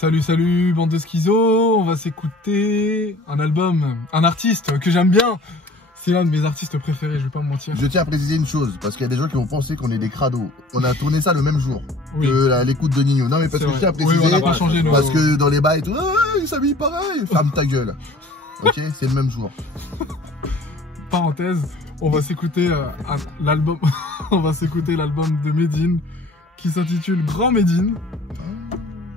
Salut, salut, bande de schizos. On va s'écouter un album, un artiste que j'aime bien. C'est l'un de mes artistes préférés, je vais pas me mentir. Je tiens à préciser une chose, parce qu'il y a des gens qui vont penser qu'on est des crados. On a tourné ça le même jour que l'écoute de Nino. Non mais parce que je tiens à préciser, on n'a pas changé nos... parce que dans les bails et tout, il s'habille pareil. Ferme ta gueule. Ok, c'est le même jour. Parenthèse, on va s'écouter l'album. On va s'écouter l'album de Medine qui s'intitule Grand Medine.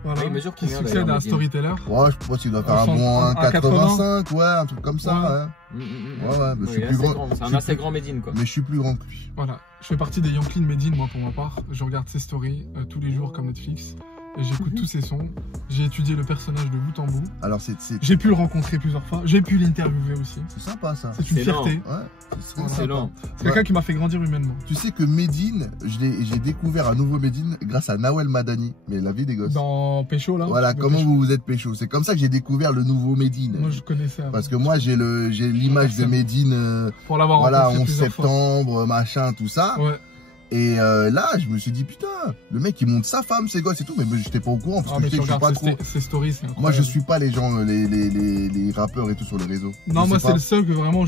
Voilà, qui succède à Storyteller. Ouais, je pense qu'il doit faire un bon 85, ouais, un truc comme ça. Ouais, ouais, mais je suis plus grand. C'est un assez grand Medine, quoi. Mais je suis plus grand que lui. Voilà, je fais partie des Yankees de Medine, moi, pour ma part. Je regarde ses stories tous les jours comme Netflix. Et j'écoute tous ses sons. J'ai étudié le personnage de bout en bout. Alors j'ai pu le rencontrer plusieurs fois. J'ai pu l'interviewer aussi. C'est sympa ça. C'est une fierté. Ouais, c'est quelqu'un qui m'a fait grandir humainement. Tu sais que Medine, j'ai découvert un nouveau Medine grâce à Nawel Madani, mais la vie des gosses. Dans Pécho là. Voilà, comment Pécho. vous êtes Pécho. C'est comme ça que j'ai découvert le nouveau Medine. Moi je connaissais. Parce que moi j'ai l'image de Medine. Pour l'avoir voilà, rencontré 11 septembre, machin, tout ça. Ouais. Et là, je me suis dit, putain, le mec il monte sa femme, ses gosses et tout, mais j'étais pas au courant parce que je suis pas trop. Ses stories, c'est incroyable. Moi, je suis pas les gens, les rappeurs et tout sur les réseaux. Non, moi, c'est le seul que vraiment,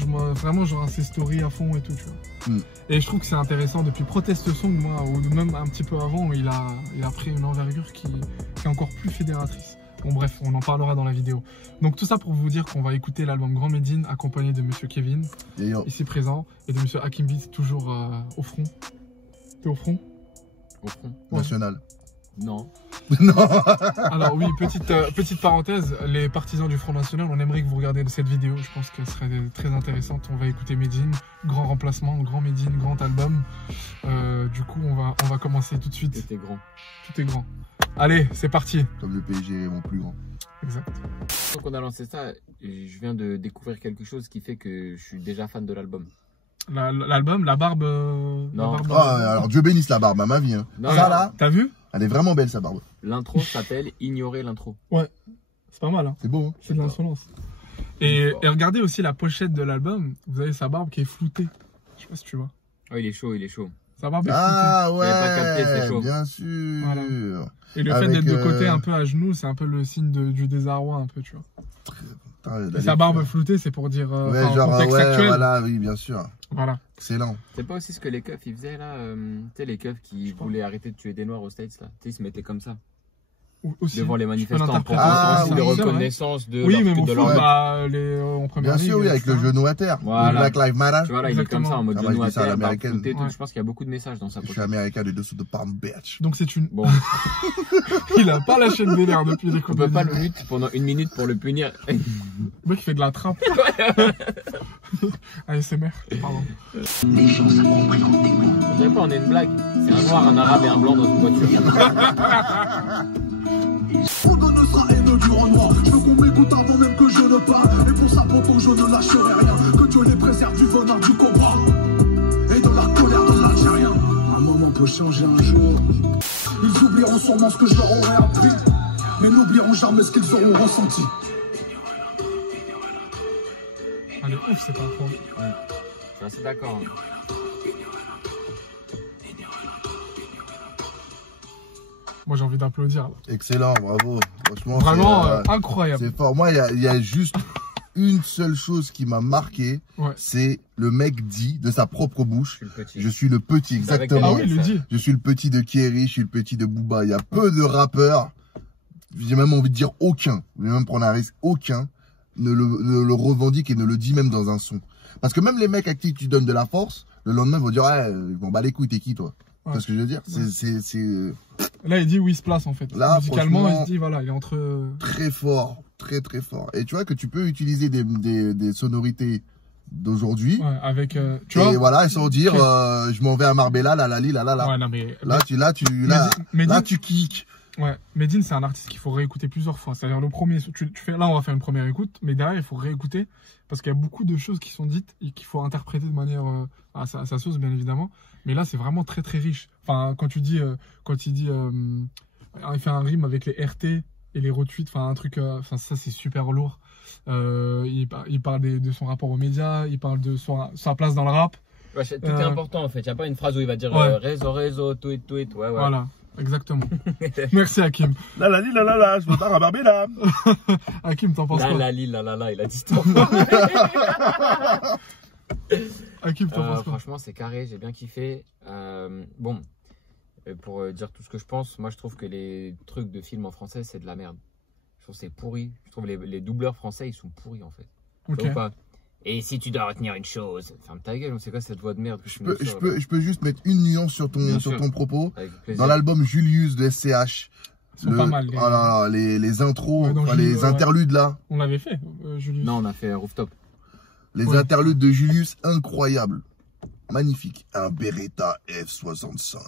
genre, ses stories à fond et tout, tu vois. Et je trouve que c'est intéressant depuis Protest Song, moi, ou même un petit peu avant, il a pris une envergure qui est encore plus fédératrice. Bon, bref, on en parlera dans la vidéo. Donc, tout ça pour vous dire qu'on va écouter l'album Grand Medine accompagné de Monsieur Kevin, ici présent, et de Monsieur Hakim Beats, toujours au front. Au front. Au front. National. Non. Non. Alors oui, petite parenthèse, les partisans du Front National, on aimerait que vous regardiez cette vidéo, je pense qu'elle serait très intéressante. On va écouter Medine, grand remplacement, grand Medine, grand album. Du coup, on va commencer tout de suite. Tout est grand. Tout est grand. Allez, c'est parti. Comme le PSG est mon plus grand. Exact. Donc on a lancé ça, je viens de découvrir quelque chose qui fait que je suis déjà fan de l'album. L'album, la barbe. Non. La barbe, alors Dieu bénisse la barbe à ma vie. Hein. Non, ça là. T'as vu? Elle est vraiment belle sa barbe. L'intro s'appelle Ignorer l'intro. Ouais. C'est pas mal. Hein. C'est beau. Hein. C'est de l'insolence. Et regardez aussi la pochette de l'album. Vous avez sa barbe qui est floutée. Je sais pas si tu vois. Oh, il est chaud, il est chaud. Sa barbe est floutée. Ah ouais. Pas capté, c'est chaud. Bien sûr. Voilà. Et le fait d'être de côté un peu à genoux, c'est un peu le signe du désarroi un peu, tu vois. Et sa barbe floutée, c'est pour dire genre, contexte actuel. Voilà, oui, bien sûr. Voilà. Excellent. C'est pas aussi ce que les keufs ils faisaient là, tu sais les keufs qui voulaient arrêter de tuer des noirs aux States là, tu sais ils se mettaient comme ça. Aussi, devant les manifestants pour de reconnaissance de oui, leur, mais de leur... en première bien sûr, oui, avec le genou à terre. Voilà. Black Lives Matter. Tu vois là, il est comme ça en mode genou à terre, américaine. Je pense qu'il y a beaucoup de messages dans sa poche. Je suis américain de dessous de Palm Beach. Donc c'est une... Bon. Il a pas lâché le délire depuis les On peut pas le mute pendant une minute pour le punir. Le mec fait de la trappe. ASMR, pardon. Les gens savent compris en démon. On dirait pas, on est une blague. C'est un noir, un arabe et un blanc dans une voiture. On ne sera haineux du renoir. Je veux qu'on m'écoute avant même que je ne parle. Et pour ça, poto, je ne lâcherai rien. Que Dieu les préserve du venin du cobra et de la colère de l'Algérien. Un moment peut changer un jour. Ils oublieront sûrement ce que je leur aurais appris, mais n'oublieront jamais ce qu'ils auront ressenti. Allez, ouf, c'est pas trop. Je suis assez d'accord. Moi, j'ai envie d'applaudir. Excellent, bravo. Franchement, vraiment incroyable. C'est fort. Moi, il y a juste une seule chose qui m'a marqué, c'est le mec dit de sa propre bouche, je suis le petit, exactement. Ah oui, il le dit. Je suis le petit de Kerry, je suis le petit de Booba. Il y a peu de rappeurs, j'ai même envie de dire aucun, je vais même prendre un risque, aucun ne le revendique et ne le dit même dans un son. Parce que même les mecs à qui tu donnes de la force, le lendemain ils vont dire ils vont les couilles, t'es qui toi? Tu vois ce que je veux dire? Là, il dit où il se place en fait. Là, musicalement, il se dit voilà, il est entre. Très fort, très fort. Et tu vois que tu peux utiliser des sonorités d'aujourd'hui. Ouais, avec. Tu vois. Et voilà, sans dire je m'en vais à Marbella, là. Ouais, non, mais. Là, tu kicks. Ouais, Medine, c'est un artiste qu'il faut réécouter plusieurs fois. C'est-à-dire le premier, là, on va faire une première écoute, mais derrière, il faut réécouter parce qu'il y a beaucoup de choses qui sont dites et qu'il faut interpréter de manière à sa sauce, bien évidemment. Mais là, c'est vraiment très très riche. Enfin, quand il dit, il fait un rime avec les RT et les retweets, enfin un truc, enfin ça c'est super lourd. Il parle de son rapport aux médias, il parle de sa place dans le rap. Ouais, tout est important en fait. Il n'y a pas une phrase où il va dire réseau, tweet. Ouais. Voilà. Exactement. Merci Hakim. La la li, la la la, je veux pas rabarber là. Hakim, t'en penses quoi? Il a dit stop. Hakim, t'en penses quoi? Franchement, c'est carré, j'ai bien kiffé. Bon, pour dire tout ce que je pense, moi je trouve que les trucs de films en français, c'est de la merde. Je trouve que c'est pourri. Je trouve les doubleurs français, ils sont pourris en fait. Ok. Ou pas. Et si tu dois retenir une chose, ferme ta gueule, c'est quoi cette voix de merde que Je peux juste mettre une nuance sur ton propos. Avec plaisir. Dans l'album Julius de SCH, Ils sont pas mal. les intros, Ouais, dans enfin, Julius, les interludes là, On l'avait fait, Julius. Non, on a fait Rooftop. les Ouais. interludes de Julius, incroyables. Magnifique. Un Beretta F65.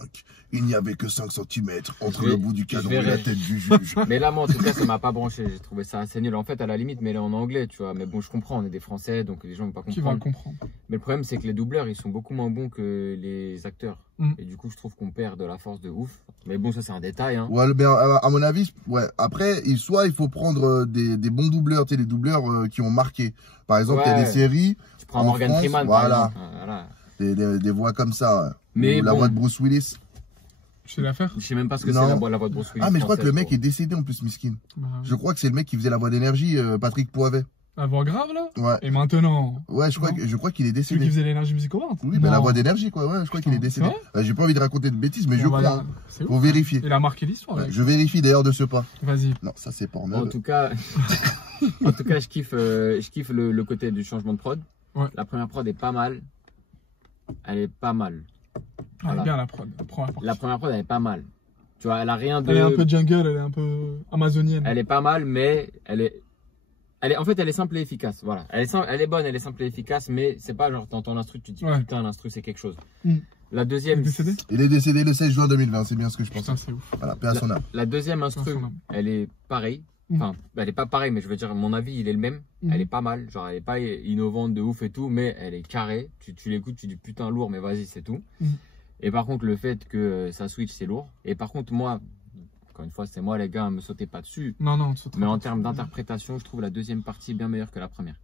Il n'y avait que 5 cm entre Je le bout du canon je et verrai. la tête du juge. Mais là, moi, en tout cas, ça m'a pas branché. J'ai trouvé ça assez nul. En fait, à la limite, mais là en anglais, tu vois. Mais bon, je comprends, on est des Français, donc les gens vont pas Qui va le comprendre. comprendre? Mais le problème, c'est que les doubleurs, ils sont beaucoup moins bons que les acteurs. Mm. Et du coup, je trouve qu'on perd de la force de ouf. Mais bon, ça, c'est un détail. Hein. Ouais, mais à mon avis, ouais. Après, soit il faut prendre des bons doubleurs, tu sais, les doubleurs qui ont marqué. Par exemple, il y a Ouais. des séries, Tu prends En Morgan France, Freeman, voilà. par exemple. Voilà. des voix comme ça. Ouais. Mais Ou la bon. voix de Bruce Willis. Je sais la faire. Je sais même pas ce que c'est Non. la voix de Bruce Willis. Ah, mais je crois que le française, mec quoi. est décédé en plus, miskin. Bah, Je crois que c'est le mec qui faisait la voix d'énergie, Patrick Poivet. la voix grave là. Ouais. Et maintenant, Ouais, je crois qu'il est celui décédé. qui faisait l'énergie musicante. Oui, bah, la voix d'énergie, quoi. Ouais, je crois qu'il est décédé. C'est J'ai pas envie de raconter de bêtises, mais je crois. Hein. C'est Faut ouf. vérifier. Il a marqué l'histoire. Ouais, là. je vérifie d'ailleurs de ce pas. Vas-y. Non, ça c'est En Pornhub. tout cas, je kiffe le côté du changement de prod. Ouais. La première prod est pas mal. Elle est pas mal. Ah, Voilà. bien la prod. La première partie. La première prod, elle est pas mal. Tu vois, elle a rien de. Elle est un peu jungle, elle est un peu amazonienne. Elle est pas mal, mais en fait, elle est simple et efficace. Voilà. Elle est bonne, elle est simple et efficace, mais c'est pas genre t'entends l'instru, tu te dis Ouais. putain, l'instru c'est quelque chose. Mm. La Il est deuxième, décédé. Il est décédé le 16 juin 2020, c'est bien ce que je pense. Putain, c'est ouf. Voilà, paix à son âme. la deuxième instru, Son âme. elle est pareille. Mm. Enfin, elle est pas pareille, mais je veux dire, mon avis, il est le même. Mm. Elle est pas mal. Genre, elle est pas innovante de ouf et tout, mais elle est carrée. Tu l'écoutes, tu dis putain lourd, mais vas-y, c'est tout. Mm. Et par contre, le fait que ça switch, c'est lourd. Et par contre, moi, encore une fois, c'est moi, les gars, me sautez pas dessus. Non, Mais en termes d'interprétation, je trouve la deuxième partie bien meilleure que la première.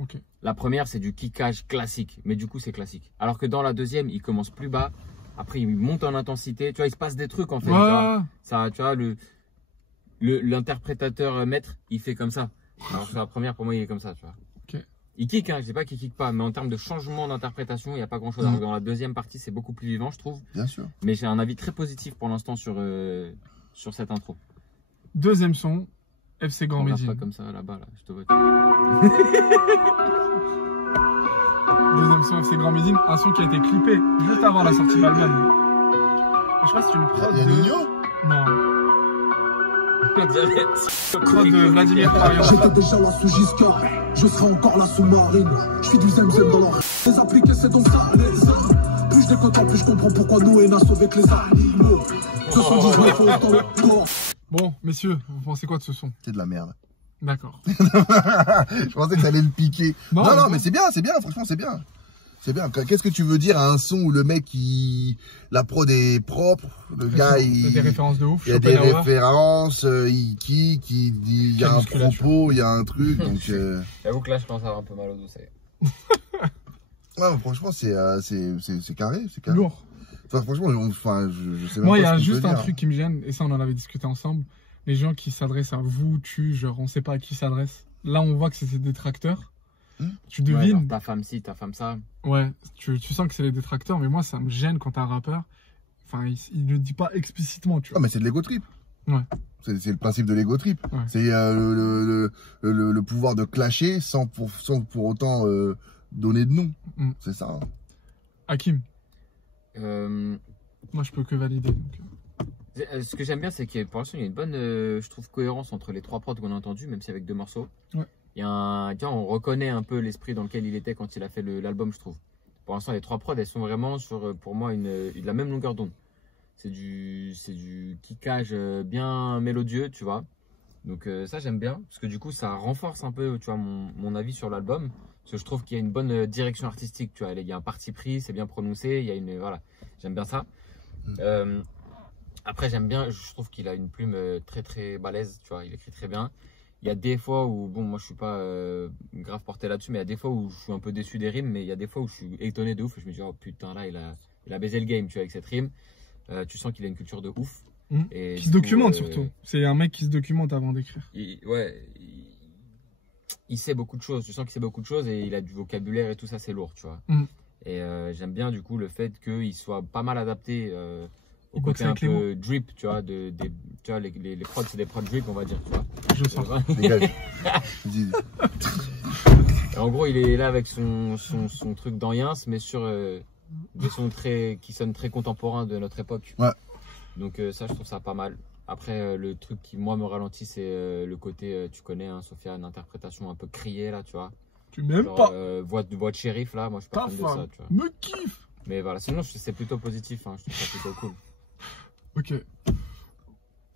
Ok. La première, c'est du kickage classique, mais du coup, c'est classique. Alors que dans la deuxième, il commence plus bas. Après, il monte en intensité. Tu vois, il se passe des trucs en fait. Ouais. Ça, tu vois, l'interprétateur maître, il fait comme ça. Alors que la première, pour moi, il est comme ça, tu vois. Ok. Il kick, hein, je dis pas qu'il kick pas, mais en termes de changement d'interprétation, il n'y a pas grand chose. Alors que dans la deuxième partie, c'est beaucoup plus vivant, je trouve. Bien sûr. Mais j'ai un avis très positif pour l'instant sur cette intro. Deuxième son, FC Grand Regarde Médine. pas comme ça là-bas, là, je te vois. Deuxième son, FC Grand Médine. Un son qui a été clippé juste avant la sortie de l'album. Je sais pas si c'est une prod Il y a de... Nino Non. Prod de Prod Vladimir Parian. J'étais déjà là sous Giscard, je serai encore là sous Marine. Je suis du zemzem dans leur les appliquer, c'est donc ça les armes. Plus je les côtoie, plus je comprends pourquoi nous et Nas avec les animaux. 219 autant le corps. Bon, messieurs, vous pensez quoi de ce son? C'est de la merde. D'accord. Je pensais que ça allait le piquer. Non, Non, non. mais c'est bien, franchement, c'est bien. C'est bien. Qu'est-ce que tu veux dire à un son où le mec, la prod est propre, le gars, Il y a des références de ouf. il y a des Schopenhauer. références, il kick, il dit, il y a Quelle un musculation. propos, il y a un truc, donc, J'avoue que là, je pense avoir un peu mal au dos. ouais, franchement, c'est carré, c'est carré. Lourd. Enfin, franchement, je sais même Moi, il y pas a ce qu'on juste peut un dire. truc qui me gêne, et ça, on en avait discuté ensemble. Les gens qui s'adressent à vous, tu, genre, on sait pas à qui s'adressent. Là, on voit que c'est des détracteurs. Tu Ouais, devines. genre, ta femme ci, ta femme ça. Ouais, tu sens que c'est les détracteurs, mais moi, ça me gêne quand t'as un rappeur. Enfin, il le dit pas explicitement, tu Ah, vois. mais c'est de l'ego trip. Ouais. C'est le principe de l'ego trip. Ouais. C'est le pouvoir de clasher sans pour autant donner de nom. Mm. C'est ça. Hein. Hakim, Euh, moi, je peux que valider. Donc. Ce que j'aime bien, c'est qu'il pour l'instant, il y a une bonne, je trouve, cohérence entre les trois prods qu'on a entendus, même si avec deux morceaux. Ouais. Il y a un, tu vois, on reconnaît un peu l'esprit dans lequel il était quand il a fait l'album, je trouve. Pour l'instant, les trois prods, elles sont vraiment sur, pour moi, la même longueur d'onde. C'est du kickage bien mélodieux, tu vois. Donc ça, j'aime bien, parce que du coup, ça renforce un peu, tu vois, mon avis sur l'album. Parce que je trouve qu'il y a une bonne direction artistique, tu vois. Il y a un parti pris, c'est bien prononcé, il y a une, voilà, j'aime bien ça. Après, j'aime bien, je trouve qu'il a une plume très très balèze, tu vois, il écrit très bien. Il y a des fois où, bon, moi je suis pas grave porté là-dessus, mais il y a des fois où je suis un peu déçu des rimes, mais il y a des fois où je suis étonné de ouf et je me dis, oh putain, là, il a baisé le game, tu vois, avec cette rime. Tu sens qu'il a une culture de ouf. Et qui se documente surtout. C'est un mec qui se documente avant d'écrire. Il sait beaucoup de choses. Tu sens qu'il sait beaucoup de choses et il a du vocabulaire et tout ça, c'est lourd, tu vois. Et j'aime bien du coup le fait qu'il soit pas mal adapté au côté un peu drip, tu vois. Tu vois, les prods, c'est des prods drip, on va dire, tu vois. Je sens. Et en gros, il est là avec son truc d'Anciens, mais sur des sons qui sonnent très contemporains de notre époque. Ouais. Donc ça, je trouve ça pas mal. Après, le truc qui, moi, me ralentit, c'est le côté, tu connais, hein, Sophia, une interprétation un peu criée, là, tu vois. Tu m'aimes pas. Voix de shérif, là, moi, je suis pas fan de ça, tu vois. Me kiffe. Mais voilà, sinon, c'est plutôt positif, hein, je trouve ça plutôt cool. Ok.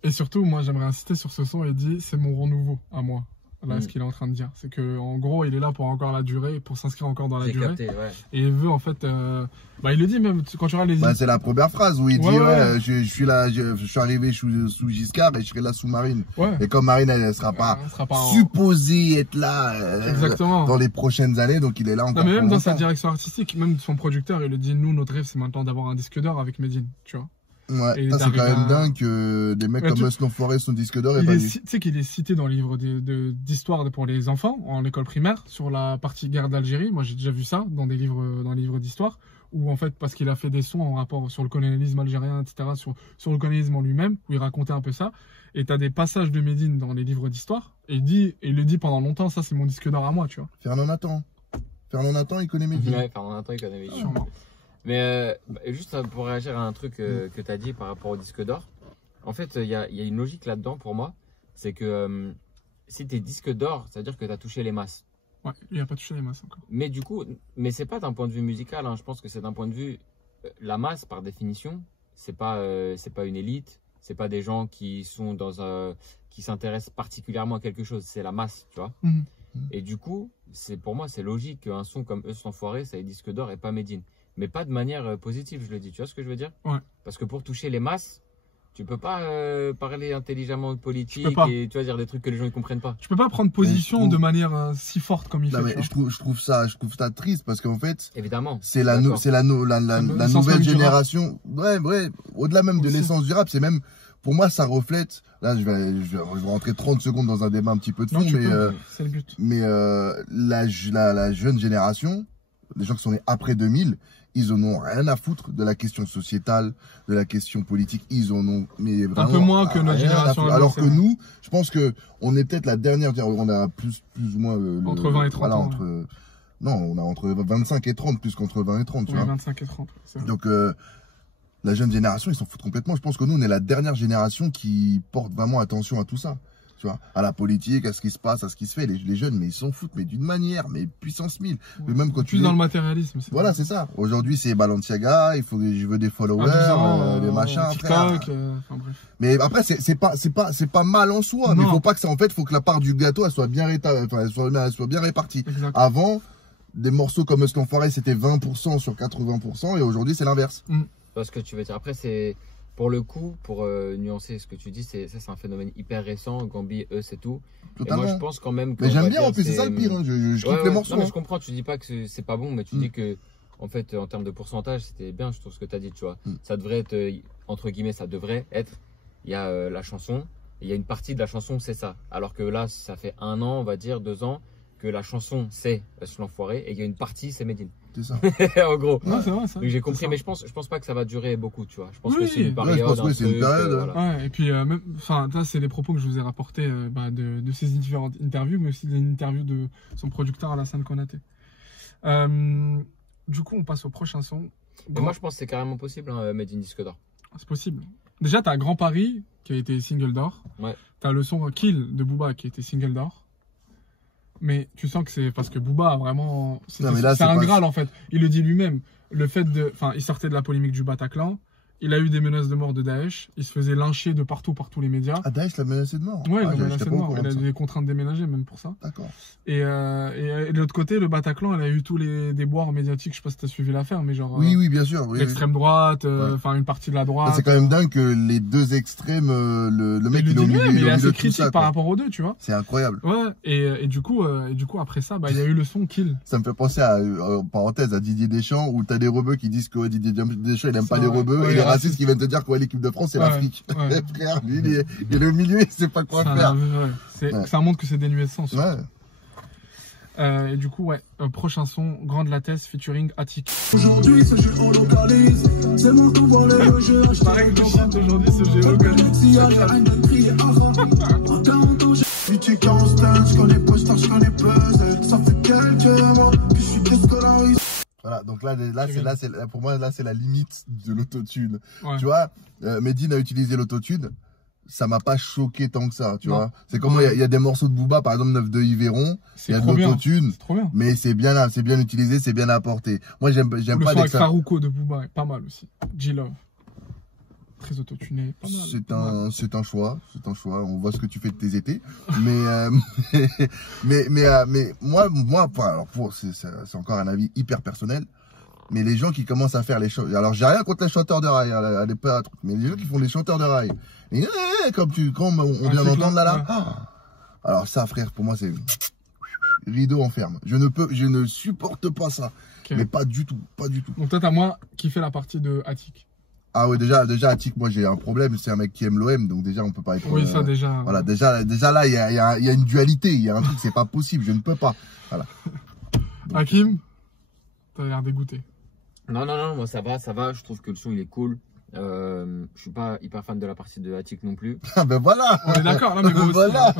Et surtout, moi, j'aimerais insister sur ce son et dire, c'est mon renouveau à moi. Là, ce qu'il est en train de dire, c'est que en gros, il est là pour encore la durée, pour s'inscrire encore dans la durée. Capté, ouais. Et il veut en fait, il le dit même quand tu regardes les. C'est la première phrase où il dit je suis là, je suis arrivé sous Giscard et je serai là sous Marine. Ouais. Et comme Marine, elle sera pas supposée être là dans les prochaines années, donc il est là encore. Non, mais même dans sa direction artistique, même son producteur, il le dit, nous, notre rêve, c'est maintenant d'avoir un disque d'or avec Medine, tu vois. Ouais, ça c'est quand même dingue que des mecs comme Us l'Enfoiré son disque d'or. Tu sais qu'il est cité dans le livre d'histoire pour les enfants en école primaire sur la partie guerre d'Algérie. Moi j'ai déjà vu ça dans les livres d'histoire où en fait parce qu'il a fait des sons en rapport sur le colonialisme algérien, etc. sur le colonialisme en lui-même où il racontait un peu ça. Et t'as des passages de Medine dans les livres d'histoire et il le dit pendant longtemps, ça c'est mon disque d'or à moi, tu vois. Fernand Nathan, il connaît Medine. Ouais, Fernand Nathan il connaît Medine. Mais juste pour réagir à un truc que tu as dit par rapport au disque d'or, en fait, il y a une logique là-dedans pour moi. C'est que si tu es disque d'or, ça veut dire que tu as touché les masses. Ouais, il n'a pas touché les masses encore. Mais du coup, c'est pas d'un point de vue musical, hein, je pense que c'est d'un point de vue. La masse, par définition, c'est pas une élite, c'est pas des gens qui sont qui s'intéressent particulièrement à quelque chose, c'est la masse, tu vois. Et du coup, pour moi, c'est logique qu'un son comme Us l'Enfoiré, ça ait disque d'or et pas Medine. Mais pas de manière positive, je le dis. Tu vois ce que je veux dire? Ouais. Parce que pour toucher les masses, tu peux pas parler intelligemment de politique et tu vois, dire des trucs que les gens ne comprennent pas. Tu peux pas prendre position de manière si forte comme il fait. Mais je trouve ça triste parce qu'en fait, évidemment, c'est la nouvelle génération. Ouais, au-delà même de l'essence du rap, c'est même, pour moi, ça reflète. Là, je vais rentrer 30 secondes dans un débat un petit peu de fond, c'est le but. Mais la jeune génération, les gens qui sont nés après 2000, ils en ont rien à foutre de la question sociétale, de la question politique. Ils en ont, mais vraiment, un peu moins que notre génération. Alors que nous, je pense que on est peut-être la dernière. On a plus ou moins entre 20 et 30 ans. Non, on a entre 25 et 30 plus qu'entre 20 et 30. Tu vois. 25 et 30. Donc la jeune génération, ils s'en foutent complètement. Je pense que nous, on est la dernière génération qui porte vraiment attention à tout ça. Tu vois, à la politique, à ce qui se passe, à ce qui se fait. Les jeunes, mais ils s'en foutent, mais d'une manière, mais puissance 1000. Mais même quand plus dans le matérialisme. Voilà, c'est ça. Aujourd'hui, c'est Balenciaga, je veux des followers, des machins, TikTok, bref. Mais après, c'est pas mal en soi. Non. Mais faut pas que ça, en fait, faut que la part du gâteau, elle soit bien répartie. Exactement. Avant, des morceaux comme Us l'Enfoiré, c'était 20% sur 80%, et aujourd'hui, c'est l'inverse. Parce que tu veux dire, après, c'est. Pour le coup, pour nuancer ce que tu dis, c'est un phénomène hyper récent, Gambi, c'est tout. Totalement. Et moi, je pense quand même que. Mais j'aime bien, en plus, c'est ça le pire. Hein. Je kiffe les morceaux. Non, mais je comprends, tu dis pas que c'est pas bon, mais tu dis que, en fait, en termes de pourcentage, c'était bien, je trouve ce que tu as dit, tu vois. Ça devrait être, entre guillemets, il y a la chanson, et il y a une partie de la chanson, c'est ça. Alors que là, ça fait 1 an, on va dire, 2 ans, que la chanson, c'est Us l'Enfoiré, et il y a une partie, c'est Medine. C'est ça. En gros. Ouais, c'est vrai, ça. J'ai compris, mais je pense pas que ça va durer beaucoup, tu vois. Je pense que c'est une période. Je pense que c'est une période. Voilà. Ouais, et puis, ça, c'est les propos que je vous ai rapportés de ces différentes interviews, mais aussi des interviews de son producteur Alassane Konaté. Du coup, on passe au prochain son. Moi, je pense que c'est carrément possible, hein, Medine disque d'or. C'est possible. Déjà, t'as Grand Paris qui a été single d'or. Ouais. T'as le son Kill de Booba qui a été single d'or. Mais tu sens que c'est parce que Booba a vraiment. C'est un Graal en fait. Il le dit lui-même. Le fait de. Enfin, il sortait de la polémique du Bataclan. Il a eu des menaces de mort de Daesh. Il se faisait lyncher de partout par tous les médias. Ah, Daesh l'a menacé de mort? Ouais, il l'a menacé de mort. Il a des contraintes déménagées même pour ça. D'accord. Et de l'autre côté, le Bataclan, elle a eu tous les déboires médiatiques. Je sais pas si t'as suivi l'affaire, mais genre. Oui, bien sûr. L'extrême droite, une partie de la droite. C'est quand même dingue que les deux extrêmes, le mec il est au milieu. Il est assez critique par rapport aux deux, tu vois. C'est incroyable. Ouais, et du coup, après ça, il y a eu le son Kill. Ça me fait penser à, parenthèse, à Didier Deschamps, où t'as des rebeux qui disent que Didier Deschamps, il aime pas les rebeux, et les racistes qui viennent te dire quoi, l'équipe de France, c'est l'Afrique. Ouais. Frère, lui, il est au milieu, il sait pas quoi faire. Ça montre que c'est dénué de sens. Ouais. Et du coup, prochain son, Grande Lattès featuring Attic. Aujourd'hui, ce jeu on localise. C'est moi qui vois le jeu. Je parais que le chante aujourd'hui, ce jeu localise. Si y'a rien de crier, en 40 ans, j'ai 8 15 je connais pas, je connais pas. Ça fait quelques mois que je suis déscolarisé. Voilà, donc là, pour moi, là, c'est la limite de l'autotune. Ouais. Tu vois, Medine a utilisé l'autotune. Ça m'a pas choqué tant que ça, tu vois. C'est comme il y a des morceaux de Booba, par exemple 9 de Yveron, il y a de l'autotune, mais c'est bien utilisé, c'est bien apporté. Moi j'aime pas le son avec Farouko de Booba est pas mal aussi. G-Love. Très autotuné, pas mal. C'est un choix, on voit ce que tu fais de tes étés. mais moi alors c'est encore un avis hyper personnel. Mais les gens qui commencent à faire les chanteurs, alors j'ai rien contre les chanteurs de rail, elle est pas, mais les gens qui font les chanteurs de rail, et, comme on vient d'entendre là, alors ça frère, pour moi c'est rideau en ferme. Je ne supporte pas ça, mais pas du tout. Donc toi t'as moins kiffé la partie de Attic. Ah ouais, déjà Attic, moi j'ai un problème, c'est un mec qui aime l'OM, donc déjà on peut pas être. Oui, ça déjà. Voilà, déjà là il y a une dualité, il y a un truc, c'est pas possible, je ne peux pas. Voilà. Donc, Hakim, t'as l'air dégoûté. Non, moi ça va, je trouve que le son il est cool. Je suis pas hyper fan de la partie de Attic non plus. Ah ben voilà. On est d'accord, là, mais bon, voilà.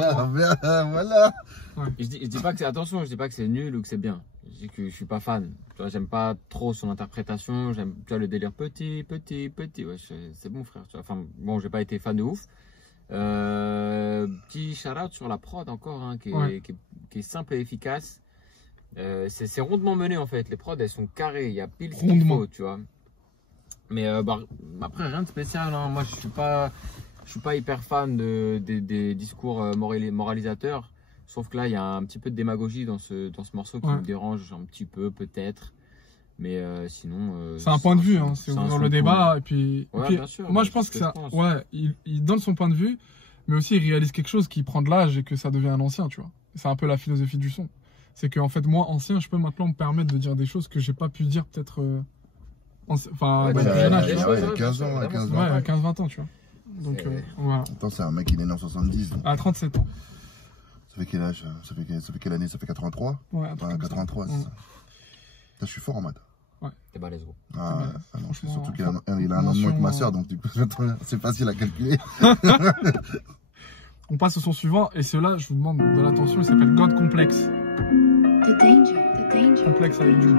Ouais. Je dis pas que attention, je dis pas que c'est nul ou que c'est bien. Je dis que je suis pas fan. Tu vois, j'aime pas trop son interprétation. J'aime, tu vois, le délire petit. Ouais, c'est bon frère. Tu vois. Enfin bon, j'ai pas été fan de ouf. Petit shout-out sur la prod encore, hein, qui est simple et efficace. C'est rondement mené en fait, les prods elles sont carrées, il y a pile ce qu'il faut, tu vois. Mais après rien de spécial, hein. Moi je suis pas hyper fan des discours moralisateurs, sauf que là il y a un petit peu de démagogie dans ce morceau qui me dérange un petit peu peut-être. Mais sinon c'est un point de vue, hein. C'est ouvrir le débat cool. Et puis bien sûr, moi je pense que ça, il donne son point de vue, mais aussi il réalise quelque chose qui prend de l'âge et que ça devient un ancien, tu vois. C'est un peu la philosophie du son. C'est qu'en fait, moi, ancien, je peux maintenant me permettre de dire des choses que j'ai pas pu dire peut-être. Enfin, il y a 15 ans. Ouais, 15-20 ans, tu vois. Donc, voilà. Attends, c'est un mec qui est né en 70. Donc. À 37 ans. Ça fait quel âge? Ça fait quelle année? Ça fait 83? Ouais, 83, c'est ça. Je suis fort en maths. Ouais. T'es balèze, gros. Ah non, surtout qu'il a un an de moins que ma soeur, donc du coup, c'est facile à calculer. On passe au son suivant, et ceux-là, je vous demande de l'attention, il s'appelle God Complex. The danger. Complexe avec Dieu.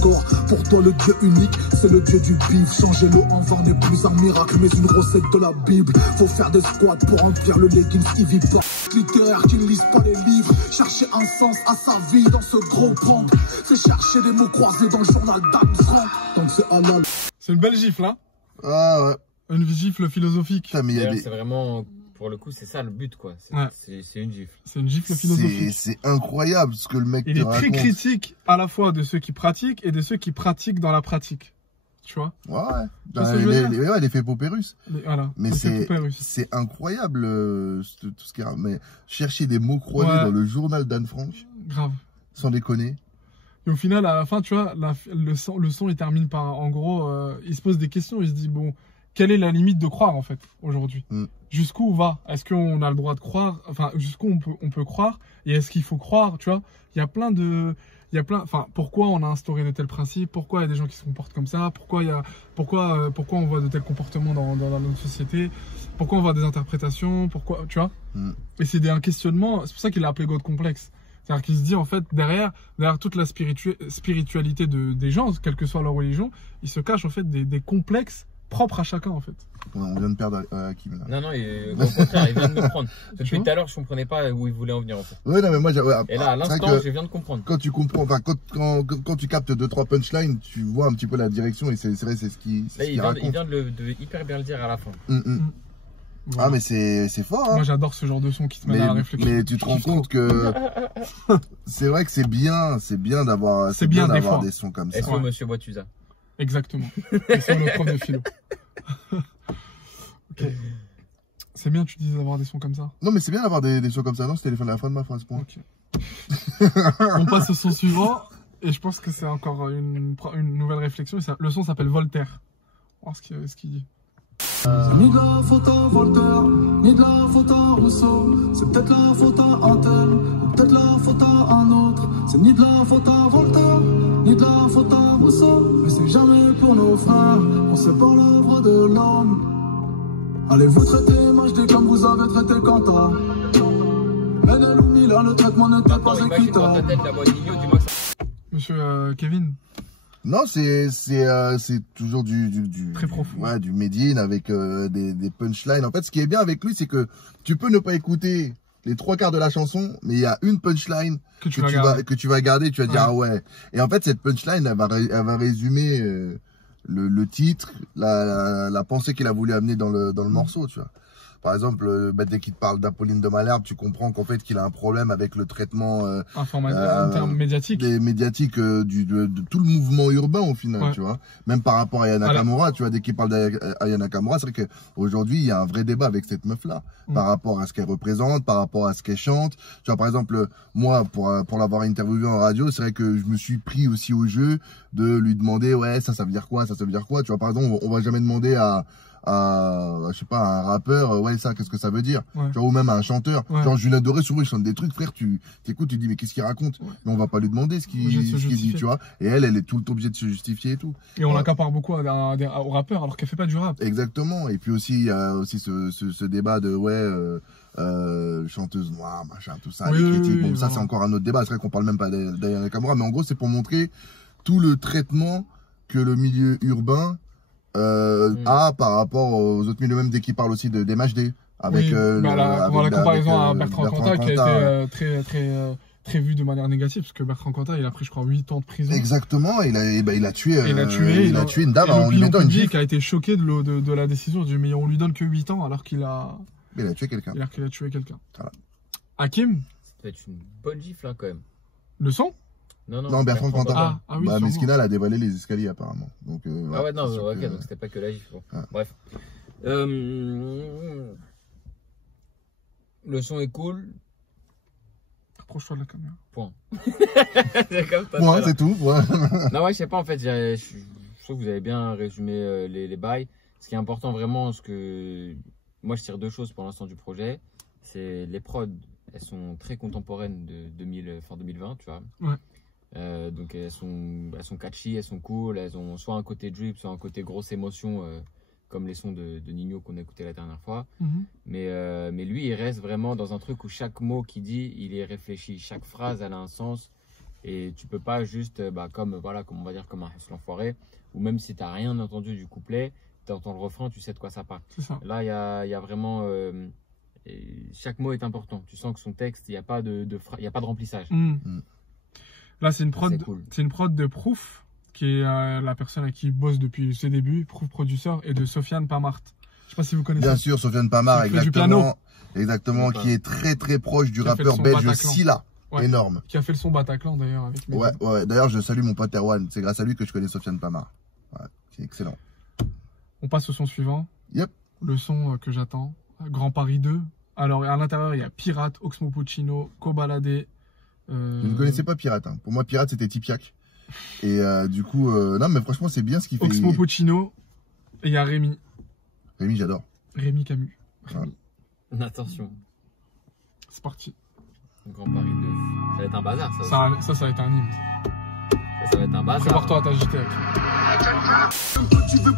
Pour toi le Dieu unique, c'est le Dieu du bif. Changer l'eau en vin n'est plus un miracle, mais une recette de la Bible. Faut faire des squats pour remplir le leggings, il vit pas. Littéraire qui ne lisent pas les livres. Chercher un sens à sa vie dans ce gros prank. C'est chercher des mots croisés dans le journal d'Armstrong. Donc c'est halal. C'est une belle gifle, hein. Ah ouais. Une gifle philosophique. C'est vraiment... Pour le coup, c'est ça le but, quoi. C'est une gifle. C'est une gifle philosophique. C'est incroyable ce que le mec te raconte. Il est très critique à la fois de ceux qui pratiquent et de ceux qui pratiquent dans la pratique. Tu vois? Ouais. L'effet Paupérus. Mais c'est incroyable tout ce qu'il y a. Mais chercher des mots croisés dans le journal d'Anne Frank. Grave. Sans déconner. Et au final, à la fin, tu vois, le son, il termine par, en gros, il se pose des questions. Il se dit, bon, quelle est la limite de croire en fait aujourd'hui? Jusqu'où on va? Est-ce qu'on a le droit de croire? Enfin, jusqu'où on peut croire? Et est-ce qu'il faut croire? Tu vois, il y a plein, enfin, pourquoi on a instauré de tels principes? Pourquoi il y a des gens qui se comportent comme ça? Pourquoi on voit de tels comportements dans notre société? Pourquoi on voit des interprétations? Pourquoi, tu vois? Et c'est un questionnement. C'est pour ça qu'il a appelé God Complex. C'est-à-dire qu'il se dit en fait derrière toute la spiritualité des gens, quelle que soit leur religion, il se cache en fait des complexes propre à chacun en fait. On vient de perdre Hakim. Non, au contraire, il vient de me prendre. Depuis tout à l'heure, je comprenais pas où il voulait en venir en fait. Ouais, non, mais moi, et là, à l'instant, je viens de comprendre. Quand tu comprends, enfin, quand tu captes 2-3 punchlines, tu vois un petit peu la direction et c'est vrai, c'est ce qui raconte. Il vient de hyper bien le dire à la fin. Voilà. Ah, mais c'est fort, hein. Moi, j'adore ce genre de son qui te met à la réflexion. Mais tu te rends compte que c'est vrai que c'est bien d'avoir des sons comme ça. SO Monsieur Boituza. Exactement. Et c'est notre prof de philo. Okay. C'est bien, tu disais d'avoir des sons comme ça. Non, mais c'est bien d'avoir des sons comme ça. Non, c'était la fin de ma phrase. Point. Okay. On passe au son suivant. Et je pense que c'est encore une nouvelle réflexion. Le son s'appelle Voltaire. On va voir ce qu'il dit. C'est ni de la faute à Voltaire, ni de la faute à Rousseau. C'est peut-être la faute à un tel, ou peut-être la faute à un autre. C'est ni de la faute à Voltaire, ni de la faute à Rousseau. Mais c'est jamais pour nos frères, on sépare l'œuvre de l'homme. Allez vous traiter MHD comme vous avez traité Kanta. Menel ou Milan, le traitement n'était pas équitable. Monsieur Kevin. Non, c'est toujours du très profond. Ouais, du Medine avec des punchlines. En fait, ce qui est bien avec lui, c'est que tu peux ne pas écouter les 3/4 de la chanson, mais il y a une punchline que tu vas garder, tu vas dire ah ouais. Et en fait, cette punchline, elle va résumer le titre, la pensée qu'il a voulu amener dans le morceau, tu vois. Par exemple, dès qu'il te parle d'Apolline de Malherbe, tu comprends qu'en fait qu'il a un problème avec le traitement médiatique, de tout le mouvement urbain au final, tu vois. Même par rapport à Aya Nakamura, tu vois, dès qu'il parle d'Aya Nakamura, c'est vrai qu'aujourd'hui il y a un vrai débat avec cette meuf-là par rapport à ce qu'elle représente, par rapport à ce qu'elle chante. Tu vois, par exemple, moi, pour l'avoir interviewé en radio, c'est vrai que je me suis pris aussi au jeu de lui demander, ouais, ça veut dire quoi, ça veut dire quoi. Tu vois, par exemple, on va jamais demander à je sais pas, un rappeur, ouais, ça, qu'est-ce que ça veut dire, tu vois, ou même à un chanteur, genre Julien Doré, souvent il chante des trucs, frère, tu t'écoutes, tu dis mais qu'est-ce qu'il raconte, mais on va pas lui demander ce qu'il dit, tu vois, et elle est tout le temps obligée de se justifier et tout. Et on l'accapare beaucoup aux rappeurs alors qu'elle fait pas du rap. Exactement, et puis aussi il y a aussi ce débat de chanteuse noire, machin, tout ça, les critiques, bon, ça c'est encore un autre débat, c'est vrai qu'on parle même pas d'Aya Nakamura, mais en gros c'est pour montrer tout le traitement que le milieu urbain par rapport aux autres milieux, même dès qu'il parle aussi des MHD avec la comparaison à Bertrand Cantat qui a été très vu de manière négative parce que Bertrand Cantat il a pris je crois 8 ans de prison. Exactement, il a tué une dame en lui mettant une gifle. Qui a été choqué de la décision du mais on lui donne que 8 ans alors qu'il a tué quelqu'un. Voilà. Hakim, ça peut être une bonne gifle là quand même. Le son? Non, Bertrand Cantat. Oui, Mesquina, elle a dévalé les escaliers apparemment. Donc, donc c'était pas que la gifle. Bon. Ah. Bref. Le son est cool. Approche-toi de la caméra. Point. C'est tout. Ouais. Non, ouais, je sais pas, en fait, je trouve que vous avez bien résumé les bails. Ce qui est important vraiment, ce que moi je tire deux choses pour l'instant du projet, c'est les prods. Elles sont très contemporaines de fin 2020, tu vois. Ouais. Donc elles sont catchy, elles sont cool, elles ont soit un côté drip, soit un côté grosse émotion, comme les sons de Nino qu'on a écouté la dernière fois. Mais lui, il reste vraiment dans un truc où chaque mot qu'il dit, il est réfléchi, chaque phrase, elle a un sens. Et tu peux pas juste, comme on va dire, comme un l'enfoiré, ou même si t'as rien entendu du couplet, t'entends le refrain, tu sais de quoi ça parle. Là, il y a vraiment, chaque mot est important. Tu sens que son texte, il n'y a pas de remplissage. Là, c'est une prod de Proof, qui est la personne avec qui il bosse depuis ses débuts, Proof Producer, et de Sofiane Pamart. Je sais pas si vous connaissez. Bien sûr, Sofiane Pamart, exactement, qui est très très proche du rappeur belge Silla. Énorme. Qui a fait le son Bataclan d'ailleurs avec Ouais. D'ailleurs, je salue mon pote Erwan. C'est grâce à lui que je connais Sofiane Pamart. Ouais, c'est excellent. On passe au son suivant. Yep. Le son que j'attends. Grand Paris 2. Alors, à l'intérieur, il y a Pirate, Oxmo Puccino, Kobalade. Je ne connaissais pas Pirate. Pour moi, Pirate, c'était Tipiak. Et du coup, non, mais franchement, c'est bien ce qu'il fait. Oxmo Puccino. Et il y a Rémi. Rémi, j'adore. Rémi Camus. Rémi. Attention. C'est parti. Grand Paris 2. Ça va être un bazar, ça. Ça va être un hymne. Ça va être un bazar. Prépare-toi à t'agiter.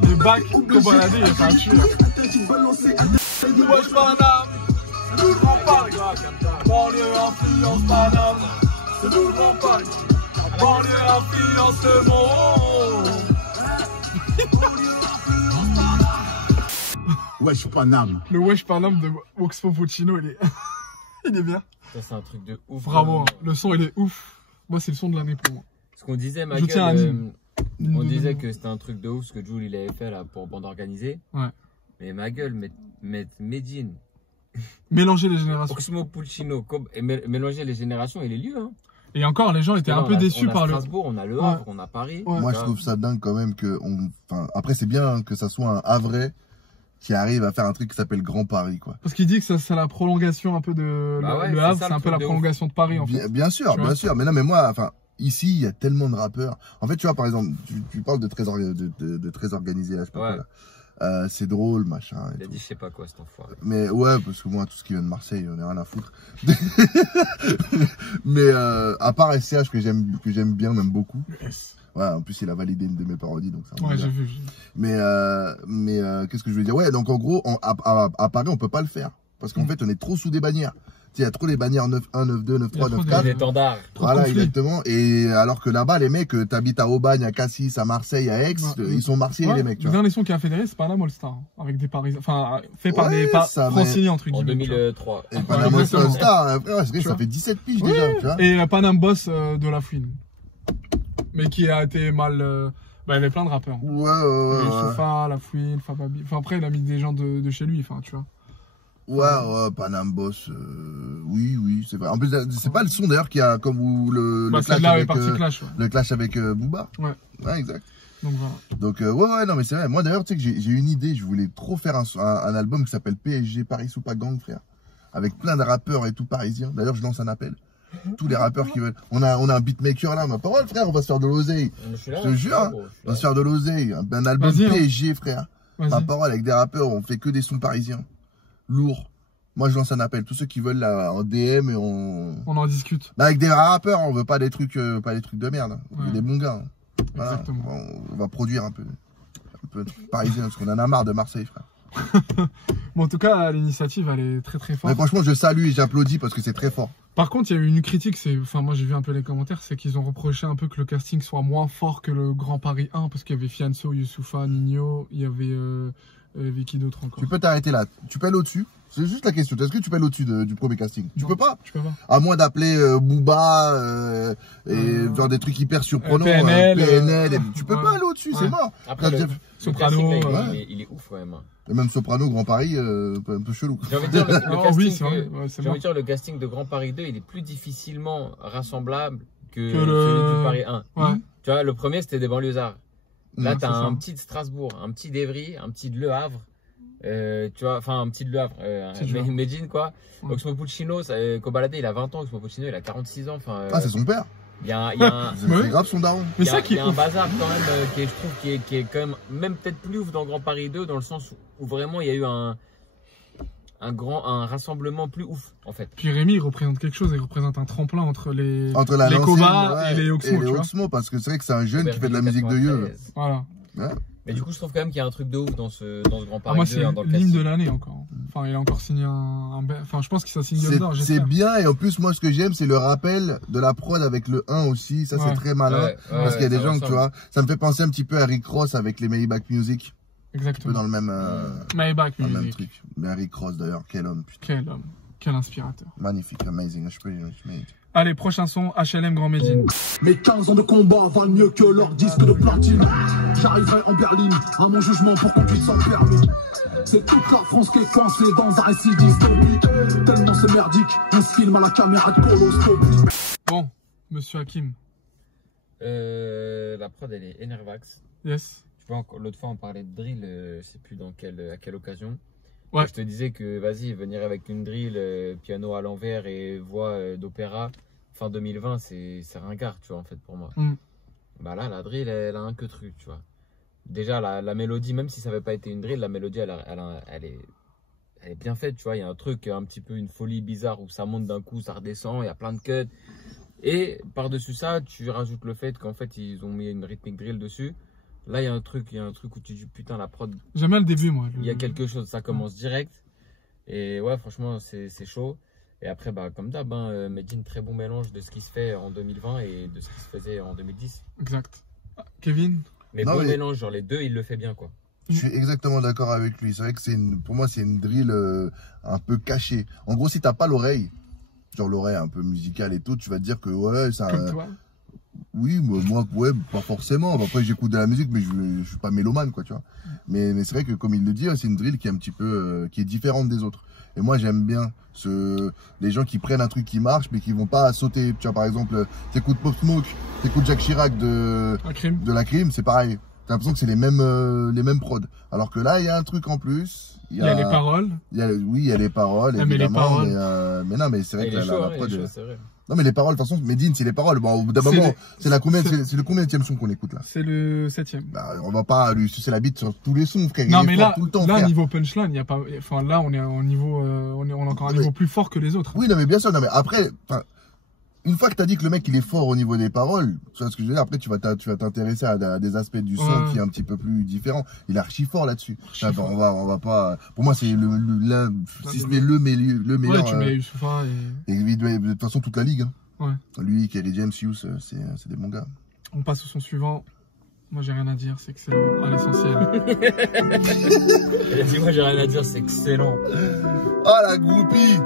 Les bacs, Kobalade, il y a pas un tue. Wesh Paname, c'est nous le Grand Paris. Banlieue influence Paname, c'est nous le Grand Paris. Banlieue influence le monde. Wesh Paname. Le Wesh Paname de Oxmo Puccino, il est bien. Ça, c'est un truc de ouf. Vraiment, le son il est ouf. Moi, c'est le son de l'année pour moi. Ce qu'on disait, on disait que c'était un truc de ouf ce que Jules il avait fait là pour bande organisée. Ouais. Mais ma gueule, Medine. Mélanger les générations. Oxmo Puccino, mélanger les générations et les lieux. Hein. Et encore, les gens étaient un peu déçus par Strasbourg, on a Le Havre, on a Paris. Ouais. Moi, je trouve ça dingue quand même que après, c'est bien que ça soit un Havrais qui arrive à faire un truc qui s'appelle Grand Paris, quoi. Parce qu'il dit que c'est la prolongation un peu de le Havre, c'est un peu la prolongation de Paris, en fait. Bien sûr. Mais non, mais moi, ici, il y a tellement de rappeurs. En fait, tu vois, par exemple, tu parles de très organisé, là, je sais pas quoi, là. C'est drôle, machin. Il a dit je sais pas quoi, cet enfoiré. Mais ouais, parce que moi, tout ce qui vient de Marseille, on est rien à foutre. Mais à part SCH que j'aime bien, même beaucoup. Yes. Ouais, en plus, il a validé une de mes parodies, donc ça. Ouais, j'ai vu. Mais qu'est-ce que je veux dire? Ouais, donc en gros, à Paris, on peut pas le faire. Parce qu'en fait, on est trop sous des bannières. Il y a trop les bannières 9-1, 9-2, 9-3, 9-4. Les étendards. Voilà, exactement. Et alors que là-bas, les mecs, t'habites à Aubagne, à Cassis, à Marseille, à Aix, ils sont marseillais, les mecs, tu vois. Le dernier son qui a fédéré, c'est Panama All Star. Hein, avec des Parisiens. Enfin, fait par des franciliens, entre guillemets. En 2003. Et Panama All Star, ça fait 17 piges déjà, tu vois. Et Panam Boss de La Fouine. Mais qui a été mal. Il y avait plein de rappeurs. Ouais. Youssoufa, La Fouine, Fababi. Enfin, après, il a mis des gens de chez lui, enfin, tu vois. Ouais, Panam Boss, oui, c'est vrai. En plus, c'est pas le son d'ailleurs qui a comme le clash avec le clash avec Booba. Ouais, exact. Donc voilà. Donc ouais, non mais c'est vrai. Moi d'ailleurs, tu sais que j'ai une idée, je voulais trop faire un album qui s'appelle PSG Paris sous pas gang, frère, avec plein de rappeurs et tout parisiens. D'ailleurs, je lance un appel. Tous les rappeurs qui veulent. On a un beatmaker là, ma parole, frère, on va se faire de l'oseille. Je te jure, hein, on va se faire de l'oseille. Un album PSG, frère. Ma parole, avec des rappeurs, on fait que des sons parisiens. Lourd. Moi, je lance un appel. Tous ceux qui veulent là, en DM et on en discute. Bah, avec des rappeurs, on veut pas des trucs de merde. On veut des bons gars. Voilà. Exactement. On va produire un peu parisien parce qu'on en a marre de Marseille, frère. Bon, en tout cas, l'initiative, elle est très très forte. Mais franchement, je salue et j'applaudis parce que c'est très fort. Par contre, il y a eu une critique, enfin moi j'ai vu un peu les commentaires, c'est qu'ils ont reproché un peu que le casting soit moins fort que le Grand Paris 1 parce qu'il y avait Fianso, Youssoufa, Nino, il y avait qui d'autre encore. Tu peux t'arrêter là, tu peux aller au-dessus. C'est juste la question, est-ce que tu peux aller au-dessus du premier casting? Tu peux pas. À moins d'appeler Booba et faire des trucs hyper surprenants, PNL, tu peux pas aller au-dessus, c'est mort. Après, Soprano, il est ouf quand même. Et même Soprano, Grand Paris, un peu chelou. J'ai envie de dire, le casting de Grand Paris 2, il est plus difficilement rassemblable que celui du Paris 1. Ouais. Tu vois, le premier, c'était des banlieusards. Là, t'as un petit de Strasbourg, un petit d'Evry, un petit de Le Havre. Tu vois, enfin, un petit de Le Havre. Medine, quoi. Oxmo Puccino, Kobalade, il a 20 ans. Oxmo Puccino, il a 46 ans. C'est son père. Il y a un... C'est grave son daron. Il y a un bazar quand même qui est, je trouve, qui est quand même peut-être plus ouf dans Grand Paris 2 dans le sens où vraiment il y a eu un rassemblement plus ouf en fait. Puis Rémi il représente quelque chose, il représente un tremplin entre les Koba et les Oxmo, parce que c'est vrai que c'est un jeune qui fait de la musique de yeux. Voilà. Ouais. Mais du coup, je trouve quand même qu'il y a un truc de ouf dans ce Grand Paris 2. Moi, c'est l'hymne de l'année encore. Enfin, il a encore signé enfin, je pense qu'il s'est signé d'or. C'est bien, et en plus, moi, ce que j'aime, c'est le rappel de la prod avec le 1 aussi. Ça, c'est très malin. Parce qu'il y a des gens, tu vois, ça me fait penser un petit peu à Rick Ross avec les Maybach Music. Exactement. Dans le même, Maybach Music. Dans le même truc. Mais Rick Ross, d'ailleurs, quel homme, putain. Quel homme. Quel inspirateur. Magnifique, amazing. Allez, prochain son, HLM Grand Médine. Mes 15 ans de combat valent mieux que leur disque de platine. J'arriverai en berline à mon jugement pour qu'on puisse s'en permis. C'est toute la France qui est coincée dans un récit dystopique. Tellement c'est merdique, on se filme à la caméra de coloscopie. Bon, monsieur Hakim. La prod, elle est Enervax. Yes. Tu vois, l'autre fois, on parlait de drill, je sais plus à quelle occasion. Ouais. Je te disais que, vas-y, venir avec une drill, piano à l'envers et voix d'opéra, fin 2020, c'est ringard, tu vois, en fait, pour moi. Bah là, la drill, elle a un que truc, tu vois. Déjà, la mélodie, même si ça n'avait pas été une drill, la mélodie, elle est bien faite, tu vois. Il y a un truc, un petit peu une folie bizarre où ça monte d'un coup, ça redescend, il y a plein de cuts. Et par-dessus ça, tu rajoutes le fait qu'en fait, ils ont mis une rhythmic drill dessus. Là, il y a un truc où tu dis, putain, la prod. J'aime bien le début, moi. Il y a quelque chose, ça commence direct. Et ouais, franchement, c'est chaud. Et après, bah, comme d'hab, Medine, très bon mélange de ce qui se fait en 2020 et de ce qui se faisait en 2010. Exact. Kevin? Mais bon mélange, genre les deux, il le fait bien, quoi. Je suis exactement d'accord avec lui. C'est vrai que pour moi, c'est une drill un peu cachée. En gros, si t'as pas l'oreille, genre l'oreille un peu musicale et tout, tu vas te dire que ouais, ça. Comme toi. Oui, moi, ouais, pas forcément. Après, j'écoute de la musique, mais je suis pas mélomane, quoi, tu vois. Mais c'est vrai que, comme il le dit, c'est une drill qui est un petit peu, qui est différente des autres. Et moi, j'aime bien les gens qui prennent un truc qui marche, mais qui vont pas sauter. Tu vois, par exemple, t'écoutes Pop Smoke, t'écoutes Jacques Chirac de la Crime, c'est pareil. T'as l'impression que c'est les mêmes prods. Alors que là, il y a un truc en plus. Il y a les paroles. Oui, il y a les paroles, évidemment. Mais non, mais c'est vrai que la prod. Non, mais les paroles, de toute façon, Medine, c'est les paroles. Bon, au bout d'un moment, c'est le combienième son qu'on écoute là? C'est le 7e. Bah, on va pas lui sucer la bite sur tous les sons, frère. Non, mais là, tout le temps, là frère. niveau punchline, il y a pas, enfin, là, on est au niveau, on est encore un niveau plus fort que les autres. Oui, non, mais bien sûr, non, mais après, une fois que t'as dit que le mec il est fort au niveau des paroles, tu vois ce que je veux dire, après tu vas t'intéresser à des aspects du son qui est un petit peu plus différent. Il est archi fort là-dessus. On va pas. Pour moi c'est si ce n'est le meilleur. Ouais, tu mets Youssoupha et de toute façon toute la ligue. Hein. Ouais. Lui, Kerry James, Hughes, c'est des bons gars. On passe au son suivant. Moi j'ai rien à dire, c'est excellent. À l'essentiel. Il a dit moi j'ai rien à dire, c'est excellent. Ah la groupie.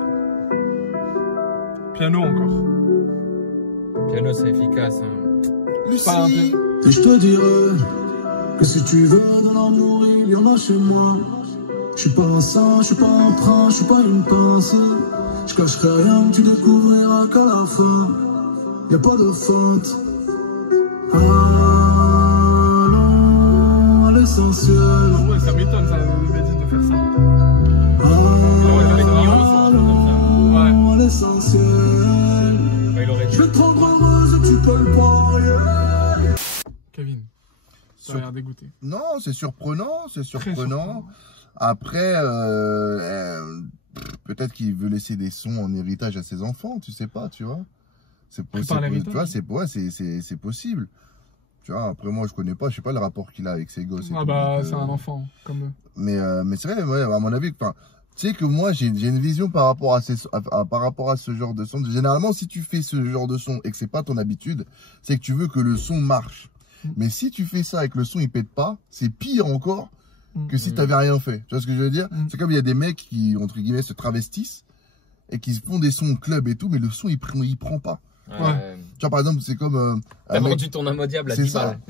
Piano encore. Piano c'est efficace. Hein. Lucie. Et je te dirais que si tu veux de l'amour, il y en a chez moi. Je suis pas un saint, je suis pas un prince, je suis pas une pince. Je cacherai rien, tu découvriras qu'à la fin, y a pas de faute. Allons à l'essentiel. Ouais, ça m'étonne ça, de Medine de faire ça. Allons à l'essentiel. Je vais te rendre heureuse, tu peux le parier. Kevin, ça a l'air dégoûté. Non, c'est surprenant, c'est Très surprenant. Après, peut-être qu'il veut laisser des sons en héritage à ses enfants, tu sais pas, tu vois. C'est possible, tu vois, c'est possible. Tu vois, après moi je connais pas, je sais pas le rapport qu'il a avec ses gosses. Ah bah c'est un enfant comme eux. Mais c'est vrai, ouais, à mon avis, tu sais que moi j'ai une vision par rapport à ce genre de son. Généralement, si tu fais ce genre de son et que c'est pas ton habitude, c'est que tu veux que le son marche. Mais si tu fais ça et que le son il pète pas, c'est pire encore que si t'avais rien fait. Tu vois ce que je veux dire? C'est comme il y a des mecs qui, entre guillemets, se travestissent et qui font des sons club et tout, mais le son il prend pas. Ouais. Tu vois, par exemple, c'est comme t'as vendu ton âme au diable à 10 balles.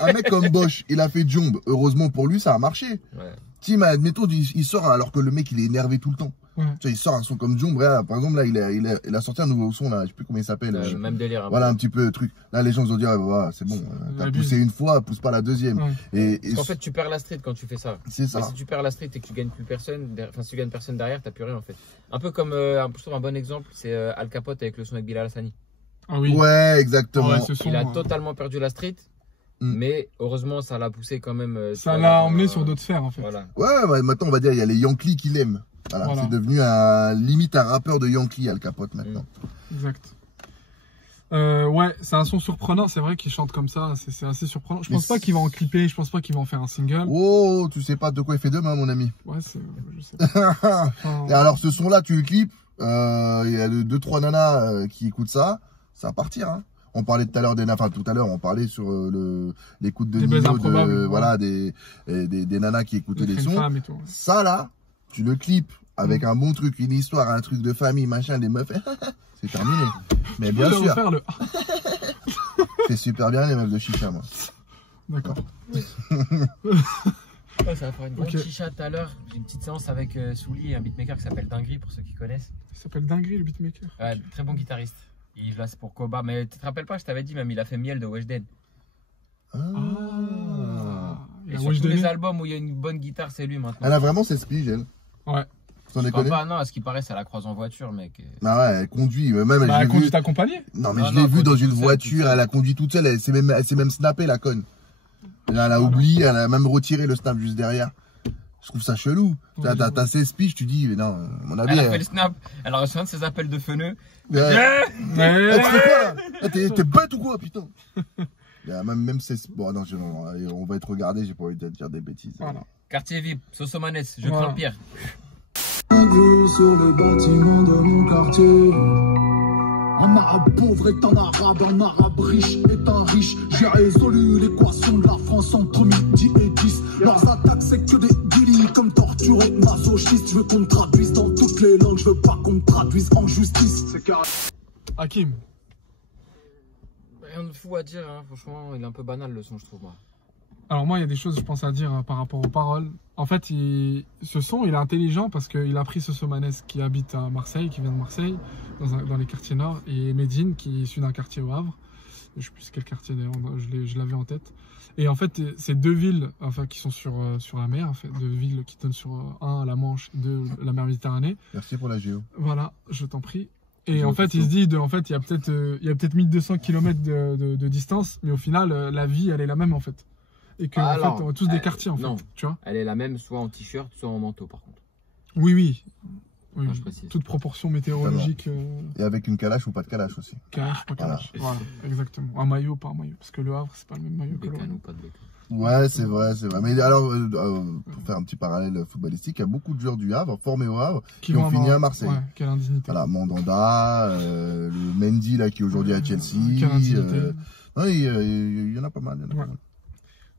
Un mec comme Bosch, il a fait Jomb. Heureusement pour lui, ça a marché. Ouais. Tim, admettons, il sort alors que le mec il est énervé tout le temps. Ouais. Tu vois, il sort un son comme Jomb. Par exemple, là, il a sorti un nouveau son, là, je sais plus comment il s'appelle. Même délire. Voilà, un petit peu truc. Là, les gens ils ont dit, voilà, c'est bon, t'as poussé une fois, pousse pas la deuxième. Ouais. Parce qu'en fait, tu perds la street quand tu fais ça. C'est ça. Mais si tu perds la street et que tu gagnes plus personne, enfin, si tu gagnes personne derrière, t'as plus rien en fait. Un peu comme, je trouve un bon exemple, c'est Al Capote avec le son avec Bilal Hassani. Ah oui. Ouais, exactement. Ouais, ce son, Il a totalement perdu la street, mais heureusement, ça l'a poussé quand même. Ça l'a emmené sur d'autres sphères en fait. Voilà. Ouais, maintenant on va dire, il y a les Yankees qui l'aiment. Voilà. C'est devenu limite un rappeur de Yankee, Al Capote maintenant. Exact. Ouais, c'est un son surprenant. C'est vrai qu'il chante comme ça, c'est assez surprenant. Je pense pas qu'il va en clipper, je pense pas qu'il va en faire un single. Oh, tu sais pas de quoi il fait demain, mon ami. Ouais, je sais pas. Et alors, ce son-là, tu le clips, il y a 2-3 nanas qui écoutent ça, ça va partir. Hein. On parlait tout à l'heure tout à l'heure, on parlait sur l'écoute de niveau voilà, des nanas qui écoutaient des sons. Ça là, tu le clips avec un bon truc, une histoire, un truc de famille, machin, des meufs, c'est terminé. Mais bien sûr. C'est super bien les meufs de chicha, moi. D'accord. Ouais, ça va faire une bonne chicha tout à l'heure. J'ai une petite séance avec Souli, un beatmaker qui s'appelle Dinguerie pour ceux qui connaissent. Il s'appelle Dinguerie le beatmaker. Ouais, très bon guitariste. Il là c'est pour Koba, mais tu te rappelles pas, je t'avais dit même, il a fait Miel de Weshden. Et sur tous les albums où il y a une bonne guitare, c'est lui maintenant. Elle a vraiment ses spiges, elle. Ouais. T'en déconnes pas, non, à ce qui paraît, ça la croise en voiture, mec. Ah ouais, elle conduit. Même elle conduit t'accompagner. Non, mais je l'ai vu dans une voiture, elle a conduit toute seule, elle s'est même snappée, la conne. Elle a oublié, elle a même retiré le snap juste derrière. Je trouve ça chelou. T'as 16 piges, tu dis, mais non, à mon avis. Elle a fait le snap, elle a reçu un de ses appels de feneux. Tu fais quoi là? T'es bête ou quoi, putain? Même 16. Bon, non, on va être regardé, j'ai pas envie de dire des bêtises. Voilà. Quartier VIP, Sosomanes, je crains le pire. Sur le bâtiment de mon quartier. Un arabe pauvre est un arabe, un arabe riche est un riche. J'ai résolu l'équation de la France entre midi et 10. Leurs attaques c'est que des délits comme torture et masochiste. Je veux qu'on me traduise dans toutes les langues, je veux pas qu'on me traduise en justice. C'est carré. Hakim. Rien de fou à dire, hein. Franchement, il est un peu banal le son, je trouve. Moi. Alors moi, il y a des choses, je pense, à dire par rapport aux paroles. En fait, ce son, il est intelligent parce qu'il a pris Sosomanes qui habite à Marseille, qui vient de Marseille, dans les quartiers nord, et Medine qui est issu d'un quartier au Havre. Je ne sais plus quel quartier d'ailleurs, je l'avais en tête. Et en fait, c'est deux villes qui sont sur la mer, en fait, deux villes qui donnent sur un la Manche, deux la mer Méditerranée. Merci pour la géo. Voilà, je t'en prie. Et en fait, il se dit, en fait, il y a peut-être 1200 km de distance, mais au final, la vie, elle est la même en fait. Et que en fait, on a tous des quartiers en non, fait. Tu vois. elle est la même, soit en t-shirt, soit en manteau par contre. Oui. Enfin, je précise. Toute proportion météorologique. Et avec une calache ou pas de calache aussi. Calache, pas calache. Voilà, exactement. Un maillot, pas un maillot. Parce que le Havre, c'est pas le même maillot que le Bécane ou pas de bécane. Ouais, c'est vrai. Mais alors, pour faire un petit parallèle footballistique, il y a beaucoup de joueurs du Havre, formés au Havre, qui ont fini à Marseille. Ouais, quelle indignité. Voilà, Mandanda, le Mendy là, qui est aujourd'hui à Chelsea. Quelle indignité. Ouais, il y en a pas mal.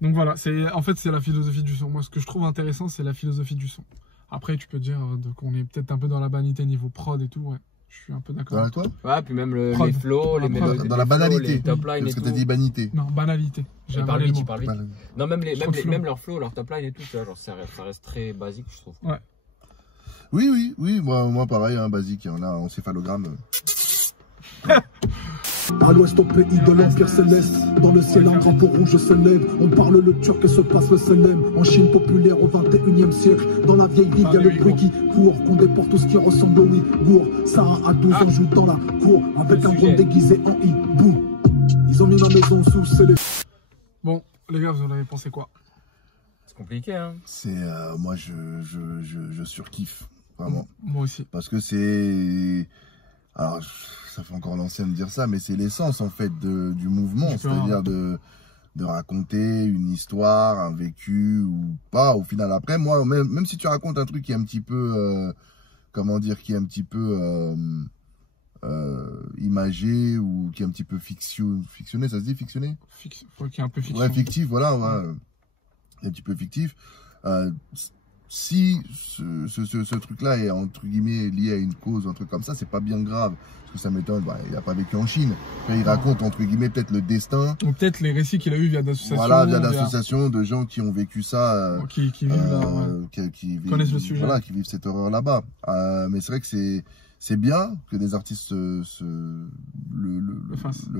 Donc voilà, en fait, c'est la philosophie du son. Moi, ce que je trouve intéressant, c'est la philosophie du son. Après, tu peux dire qu'on est peut-être un peu dans la banalité niveau prod et tout, ouais. Je suis un peu d'accord. Avec toi ? Ouais, puis même les flows, les mélodies. Dans la banalité. Les top lines et Parce que tout. t'as dit banalité. Non, banalité. Tu parles vite, tu parles vite. Banalité. Non, même leur flow, leur top line et tout, tu vois, genre, ça reste très basique, je trouve. Ouais. Oui, moi pareil, hein, basique, on a en céphalogramme. À l'ouest, au pays de l'Empire céleste, dans le ciel un drapeau rouge s'élève. On parle le turc et se passe le selem. En Chine populaire au 21e siècle, dans la vieille ville, y a le bruit qui court, qu'on déporte tout ce qui ressemble au Ouïghour. Sarah à 12 ans joue dans la cour, avec un blond déguisé en hibou. Ils ont mis ma maison sous scellé. Bon, les gars, vous en avez pensé quoi? C'est compliqué, hein. C'est moi je surkiffe vraiment. Moi aussi. Parce que c'est, alors ça fait encore l'ancien de dire ça, mais c'est l'essence en fait du mouvement, c'est-à-dire de raconter une histoire, un vécu ou pas. Au final, après moi, même si tu racontes un truc qui est un petit peu comment dire, qui est un petit peu imagé ou qui est un petit peu fictionné, ça se dit fictionné? Qui est un peu fictif. Ouais, fictif, voilà, ouais. Un petit peu fictif. Si ce truc-là est entre guillemets lié à une cause, un truc comme ça, c'est pas bien grave. Parce que ça m'étonne, il a pas vécu en Chine. Après, il raconte entre guillemets peut-être le destin. Ou peut-être les récits qu'il a eu via d'associations. Voilà, via d'associations de gens qui ont vécu ça. Qui vivent là, ouais. qui connaissent le sujet. Voilà, qui vivent cette horreur là-bas. Mais c'est vrai que c'est bien que des artistes le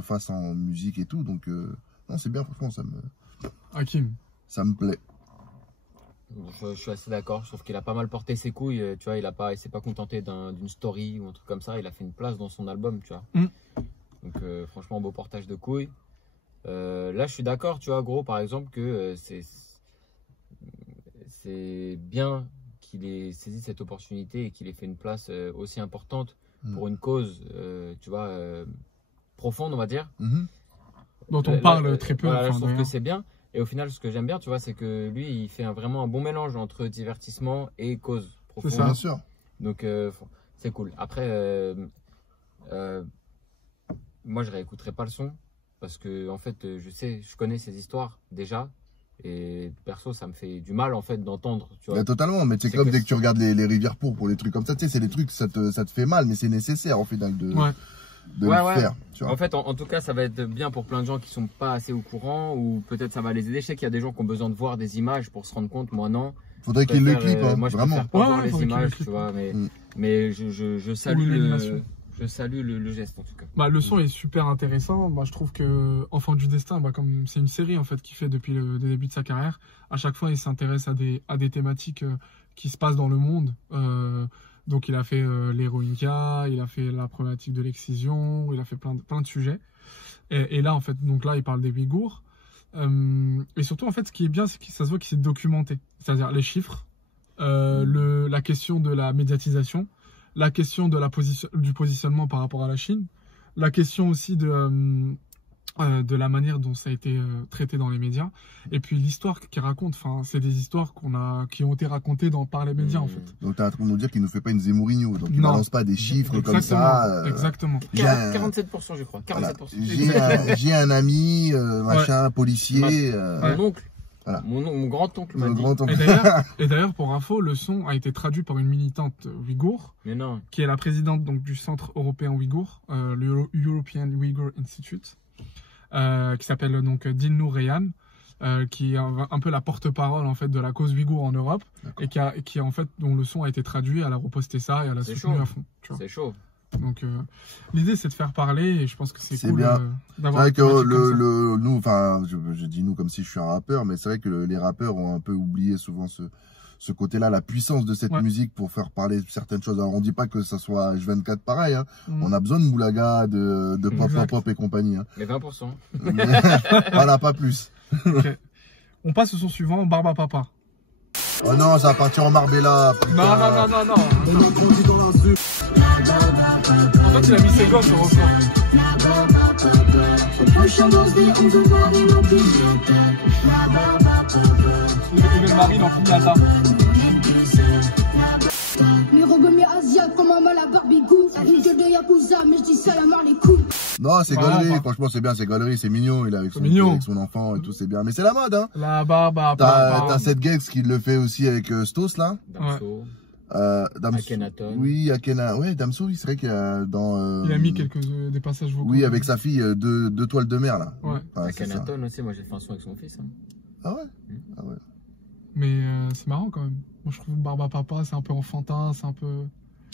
fassent en musique et tout. Donc, non, c'est bien, franchement, Hakim. Ça me plaît. Je suis assez d'accord, je trouve qu'il a pas mal porté ses couilles, tu vois, il s'est pas contenté d'une story ou un truc comme ça, il a fait une place dans son album, tu vois. Donc franchement, beau portage de couilles. Là, je suis d'accord, tu vois, gros, par exemple, que c'est bien qu'il ait saisi cette opportunité et qu'il ait fait une place aussi importante pour une cause, tu vois, profonde, on va dire. Dont on parle très peu. Voilà, je trouve que c'est bien. Et au final, ce que j'aime bien, tu vois, c'est que lui, il fait vraiment un bon mélange entre divertissement et cause profonde. C'est ça, bien sûr. Donc, c'est cool. Après, moi, je réécouterai pas le son parce que, en fait, je connais ces histoires déjà. Et perso, ça me fait du mal, en fait, d'entendre. Totalement, mais c'est comme dès que tu regardes les Rivières pourpres pour les trucs comme ça, tu sais, c'est des trucs, ça te fait mal, mais c'est nécessaire, au final, de le faire. Tu vois. En fait, en tout cas, ça va être bien pour plein de gens qui sont pas assez au courant ou peut-être ça va les aider. Je sais qu'il y a des gens qui ont besoin de voir des images pour se rendre compte. Moi, non. Faudrait qu'ils le clipent, hein, moi, je vraiment. préfère pas voir les images, tu vois. Mais je salue le geste, en tout cas. Bah, le son est super intéressant. Bah, je trouve que Enfant du Destin, comme c'est une série en fait qu'il fait depuis le début de sa carrière, à chaque fois, il s'intéresse à des thématiques qui se passent dans le monde. Donc il a fait les Rohingyas, il a fait la problématique de l'excision, il a fait plein de sujets. Et là, en fait, donc là, il parle des Ouïghours. Et surtout, en fait, ce qui est bien, c'est que ça se voit qu'il s'est documenté. C'est-à-dire les chiffres, la question de la médiatisation, la question de du positionnement par rapport à la Chine, la question aussi de la manière dont ça a été traité dans les médias, et puis l'histoire qu'il raconte. Enfin, c'est des histoires qui ont été racontées par les médias en fait. Donc tu es en train de nous dire qu'il ne nous fait pas une Zemmourino, donc il ne balance pas des chiffres comme ça. Exactement. 47% je crois. 47%. Voilà. J'ai un ami, machin, policier. Mon oncle. Voilà. Mon grand-oncle m'a dit. Et d'ailleurs, pour info, le son a été traduit par une militante ouïghour, qui est la présidente donc, du Centre européen ouïghour, le European Uyghur Institute, qui s'appelle donc Dilnour Reyhan, qui est un peu la porte-parole en fait de la cause ouïghour en Europe, et qui en fait dont le son a été traduit, elle a reposté ça et elle a soutenu à fond. C'est chaud. Donc l'idée c'est de faire parler et je pense que c'est cool d'avoir. C'est vrai que nous, enfin je dis nous comme si je suis un rappeur, mais c'est vrai que les rappeurs ont un peu oublié souvent ce côté-là, la puissance de cette musique pour faire parler certaines choses. Alors on dit pas que ça soit H24 pareil, hein. On a besoin de Moulaga, de Pop et compagnie. Hein. Mais 20%. Voilà, pas plus. Okay. On passe au son suivant, Barba Papa. Oh non, ça va partir en Marbella. Non. En fait, il a mis ses gosses au refrain. Il met le mari dans Pignata. Non, c'est galerie, franchement c'est bien, c'est galerie, c'est mignon, il est avec son enfant et tout, c'est bien. Mais c'est la mode, hein. La Barba. T'as cette Gex qui le fait aussi avec Stos là. Damso. Akhenaton. Oui, Akhenaton. Ouais, Damso, c'est vrai qu'il a dans. Il a mis des passages vocaux. Oui, avec sa fille, deux toiles de mer là. Ouais. Akhenaton aussi, moi j'ai fait un son avec son fils. Hein. Ah ouais. Ah ouais. Mais c'est marrant quand même. Moi je trouve Barba Papa, c'est un peu enfantin, c'est un peu.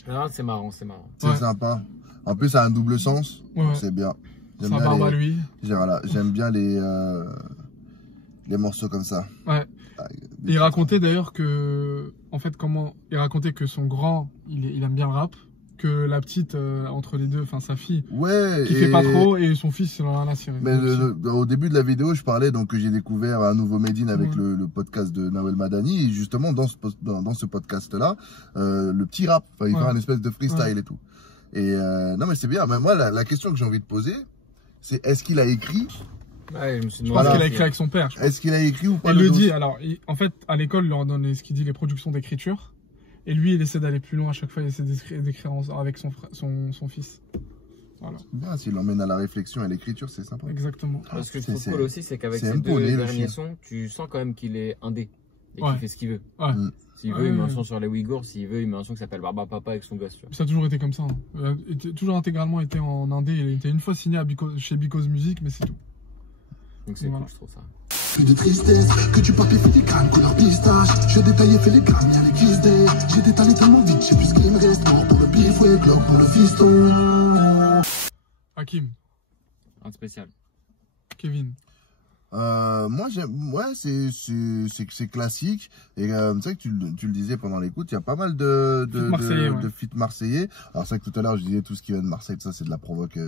Non, c'est marrant. C'est sympa. En plus, ça a un double sens. Ouais. C'est bien. Ça barbe à lui. Voilà, j'aime bien les morceaux comme ça. Ouais. Et il racontait d'ailleurs que, en fait, il racontait que son grand, il aime bien le rap, que la petite, entre les deux, enfin sa fille, qui fait pas trop, et son fils, il en a rien à cirer. Mais au début de la vidéo, je parlais donc que j'ai découvert un nouveau Made in avec le podcast de Nawel Madani, et justement dans ce podcast-là, le petit rap, il fait un espèce de freestyle et tout. Et non mais c'est bien. Mais moi, la question que j'ai envie de poser, c'est est-ce qu'il a écrit? Ouais, je pense qu'il a écrit avec son père. Est-ce qu'il a écrit ou pas? Il le dit. Alors, en fait, à l'école, il leur donne ce qu'il dit, les productions d'écriture. Et lui, il essaie d'aller plus loin à chaque fois. Il essaie d'écrire avec son fils. Voilà. Bien, s'il l'emmène à la réflexion et à l'écriture, c'est sympa. Exactement. Parce que je trouve cool aussi, c'est qu'avec ces deux derniers sons, tu sens quand même qu'il est indé. Et qu'il fait ce qu'il veut. Ouais. S'il veut, il met un son sur les Ouïghours. S'il veut, il met un son qui s'appelle Barba Papa avec son gosse. Tu vois. Ça a toujours été comme ça. Hein. Il a toujours intégralement été en indé. Il était une fois signé chez Because Music, mais c'est tout. Donc c'est cool, je trouve ça. Plus de tristesse, que du papier filigrane, couleur pistache. Je détaillais, fait les grammes, y'a les kiss day. J'ai détalé tellement vite, j'ai plus ce qu'il me reste. Mort pour le bif, ouais, Glock pour le fiston. Hakim. Un spécial. Kevin. Moi c'est classique et c'est vrai que tu le disais pendant l'écoute, il y a pas mal de feats marseillais. Alors c'est vrai que tout à l'heure je disais tout ce qui vient de Marseille, ça c'est de la provoque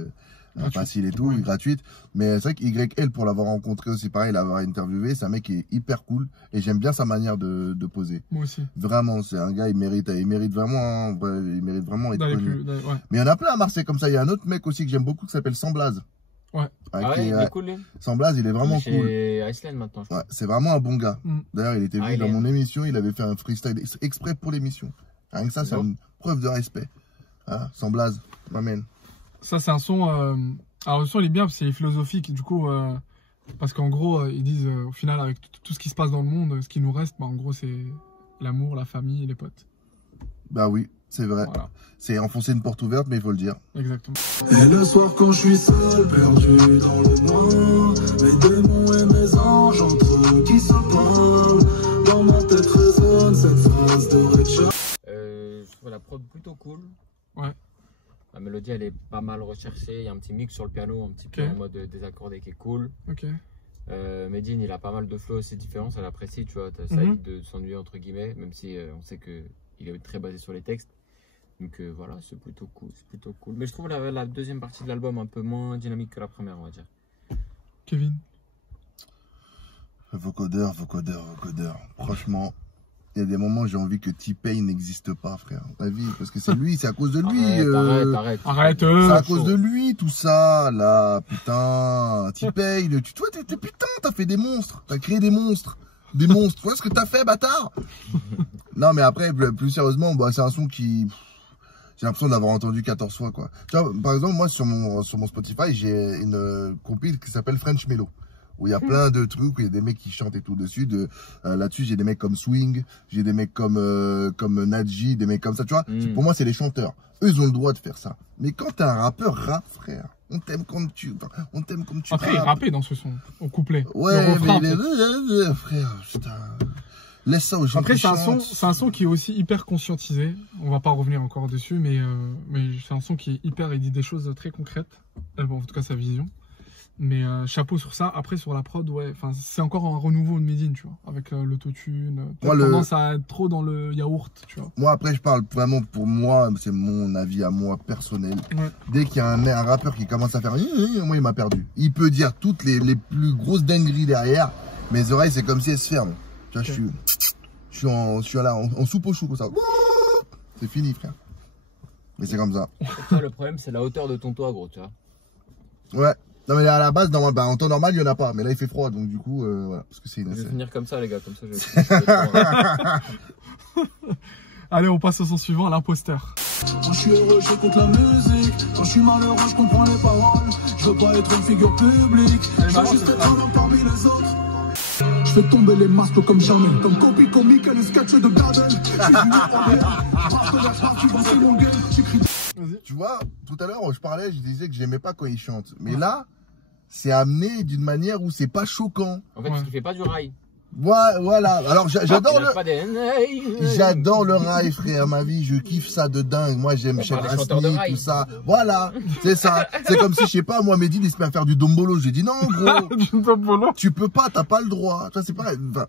facile et tout, gratuite, mais c'est vrai que YL, pour l'avoir rencontré aussi, pareil, l'avoir interviewé, c'est un mec qui est hyper cool et j'aime bien sa manière de poser. Moi aussi. Vraiment, c'est un gars, il mérite vraiment être connu. Mais il y en a plein à Marseille comme ça. Il y a un autre mec aussi que j'aime beaucoup qui s'appelle Samblaz. Ouais. Il est cool, lui. Samblaz, il est vraiment cool. Chez Iceland maintenant. Ouais, c'est vraiment un bon gars. D'ailleurs, il était venu dans mon émission, il avait fait un freestyle exprès pour l'émission. Rien que ça, c'est une preuve de respect. Voilà, Samblaz, m'amène. Ça, c'est un son. Alors, le son, il est bien parce qu'il est philosophique. Du coup, parce qu'en gros, ils disent au final, avec tout ce qui se passe dans le monde, ce qui nous reste, en gros, c'est l'amour, la famille et les potes. Bah oui, c'est vrai. Voilà. C'est enfoncer une porte ouverte, mais il faut le dire. Exactement. Et le soir, quand je suis seul, perdu dans le noir, mes démons et mes anges entre eux qui se parlent. Dans ma tête résonne cette phrase de Richard. Je trouve la prod plutôt cool. Ouais. La mélodie, elle est pas mal recherchée. Il y a un petit mix sur le piano, un petit peu en mode désaccordé qui est cool. Ok. Medine, il a pas mal de flows aussi différents, ça l'apprécie, tu vois. Ça évite de s'ennuyer, entre guillemets, même si on sait qu'il est très basé sur les textes. Donc voilà, c'est plutôt cool. Mais je trouve la deuxième partie de l'album un peu moins dynamique que la première, on va dire. Kevin. Vocodeur. Franchement, il y a des moments où j'ai envie que T-Pain n'existe pas, frère. Ta vie, parce que c'est lui, c'est à cause de lui. Arrête. C'est à cause de lui, tout ça, là, putain. T-Pain, toi, putain, t'as fait des monstres. T'as créé des monstres. Tu vois ce que t'as fait, bâtard? Non, mais après, plus sérieusement, c'est un son qui... J'ai l'impression de l'avoir entendu 14 fois, quoi. Tu vois, par exemple, moi, sur mon Spotify, j'ai une compile qui s'appelle French Mellow, où il y a plein de trucs, où il y a des mecs qui chantent et tout dessus. Là-dessus, j'ai des mecs comme Swing, j'ai des mecs comme Nadji, des mecs comme ça, tu vois. Pour moi, c'est les chanteurs. Eux, ils ont le droit de faire ça. Mais quand t'es un rappeur rap, frère, on t'aime comme tu Après, il rappait dans ce son, au couplet. Ouais, mais frère, putain... Laisse ça aux gens. Après, c'est un son qui est aussi hyper conscientisé. On va pas revenir encore dessus, mais c'est un son qui est hyper, il dit des choses très concrètes. Bon, en tout cas, sa vision. Mais chapeau sur ça. Après, sur la prod, ouais, c'est encore un renouveau de Medine, tu vois, avec l'autotune. Peut-être tendance à être trop dans le yaourt, tu vois. Moi, après, je parle vraiment pour moi, c'est mon avis à moi personnel. Ouais. Dès qu'il y a un rappeur qui commence à faire, moi, il m'a perdu. Il peut dire toutes les plus grosses dingueries derrière. Mes oreilles, c'est comme si elles se ferment. Tu vois, okay. je suis là, en soupe au chou, comme ça. C'est fini, frère. Mais c'est comme ça. Pour toi, le problème, c'est la hauteur de ton toit, gros, tu vois. Ouais. Non, mais à la base, en temps normal, il n'y en a pas. Mais là, il fait froid, donc du coup, voilà. Parce que c'est je vais finir comme ça, les gars. Comme ça, Allez, on passe au son suivant, l'imposteur. Quand je suis heureux, je compte la musique. Quand je suis malheureux, je comprends les paroles. Je veux pas être une figure publique. Je veux juste être un parmi les autres. Je fais tomber les masques comme jamais. Comme copie comique et les sketchs de Gardel. Tu vois, tout à l'heure, je parlais, je disais que j'aimais pas quand il chante. Mais là, c'est amené d'une manière où c'est pas choquant. En fait, parce qu'il fait pas du rail. Voilà, alors j'adore le rail, frère, ma vie, je kiffe ça de dingue. Moi, j'aime Chef Asni, tout ça. Voilà, c'est ça. C'est comme si, je sais pas, moi, Medine, il se met à faire du dombolo. J'ai dit non, gros. Tu peux pas, t'as pas le droit. Tu vois, c'est pareil. Enfin,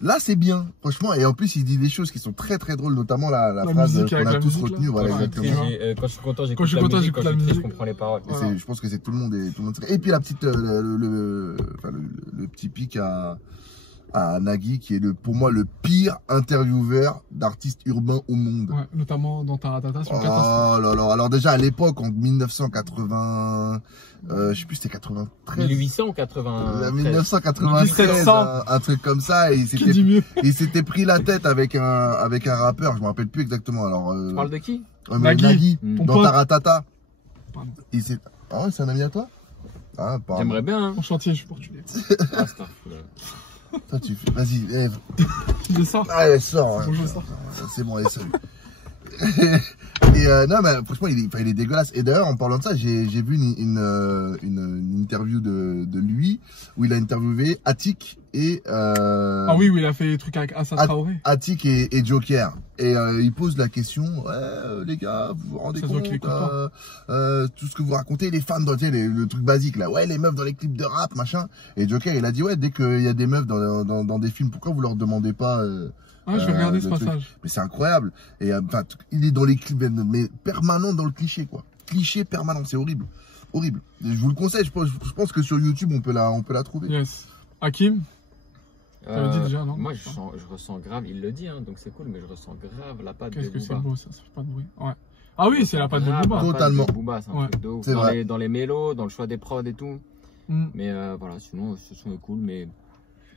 là, c'est bien, franchement. Et en plus, il dit des choses qui sont très très drôles, notamment la phrase qu'on a tous retenue. Voilà, exactement. Quand je suis content, j'écoute la musique. Quand je suis triste, je comprends les paroles. Voilà. Je pense que c'est tout le monde. Et puis la petite, le petit pic à Nagui, qui est pour moi le pire intervieweur d'artistes urbains au monde. Ouais, notamment dans Taratata sur Catastrophe. Oh là là, alors déjà à l'époque, en 1980, je sais plus, c'était 93. 1880. 1993, un truc comme ça, et il s'était pris la tête avec un rappeur, je me rappelle plus exactement. Alors, tu parles de qui? Nagui, dans Taratata. Ah ouais, c'est un ami à toi? Ah, pardon. J'aimerais bien, hein. En chantier, je suis portugais. Toi, vas-y, Ève. Je sors. Allez, sors. Bon, je sors. C'est bon, allez, salut. Et non, mais franchement, il est dégueulasse. Et d'ailleurs, en parlant de ça, j'ai vu une interview de lui où il a interviewé Attic et ah oui, où il a fait des trucs avec Assa Traoré. Attic et Joker. Et il pose la question, ouais, les gars, vous vous rendez compte tout ce que vous racontez, les femmes dans le truc basique là, ouais, les meufs dans les clips de rap, machin. Et Joker, il a dit, ouais, dès qu'il y a des meufs dans des films, pourquoi vous leur demandez pas je vais regarder ce passage. Mais c'est incroyable. Et il est dans les clips, mais permanent dans le cliché, quoi. Cliché permanent, c'est horrible. Horrible. Et je vous le conseille, je pense que sur YouTube, on peut la trouver. Yes. Hakim, t'avais dit déjà, non? Moi, je ressens grave, il le dit, hein, donc c'est cool, mais je ressens grave la patte de Booba. Qu'est-ce que c'est beau, ça fait pas de bruit. Ouais. Ah oui, c'est la patte de Booba. Totalement. C'est un truc de ouf. Dans les mélos, dans le choix des prods et tout. Mais voilà, sinon, ce son est cool, mais...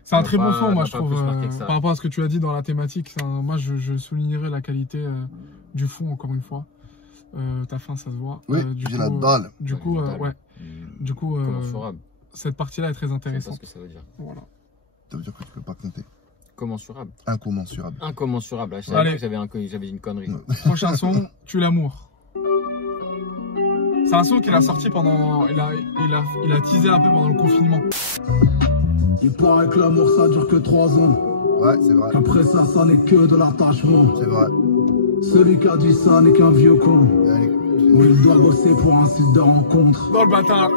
C'est un très bon son, moi, je trouve, par rapport à ce que tu as dit dans la thématique. Moi, je soulignerais la qualité du fond, encore une fois. Ta fin, ça se voit. Oui, j'ai la dalle. Du coup, cette partie-là est très intéressante. Je sais pas ce que ça veut dire. Voilà. Ça veut dire que tu peux pas compter. Commensurable. Incommensurable. Incommensurable. Je savais que j'avais une connerie. Prochain son, Tue l'amour. C'est un son qu'il a sorti pendant... Il a teasé un peu pendant le confinement. Il paraît que l'amour ça dure que 3 ans. Ouais, c'est vrai. Qu'après ça n'est que de l'attachement. C'est vrai. Celui qui a dit ça n'est qu'un vieux con. Mais il doit bosser pour un site de rencontre. Dans le bâtard.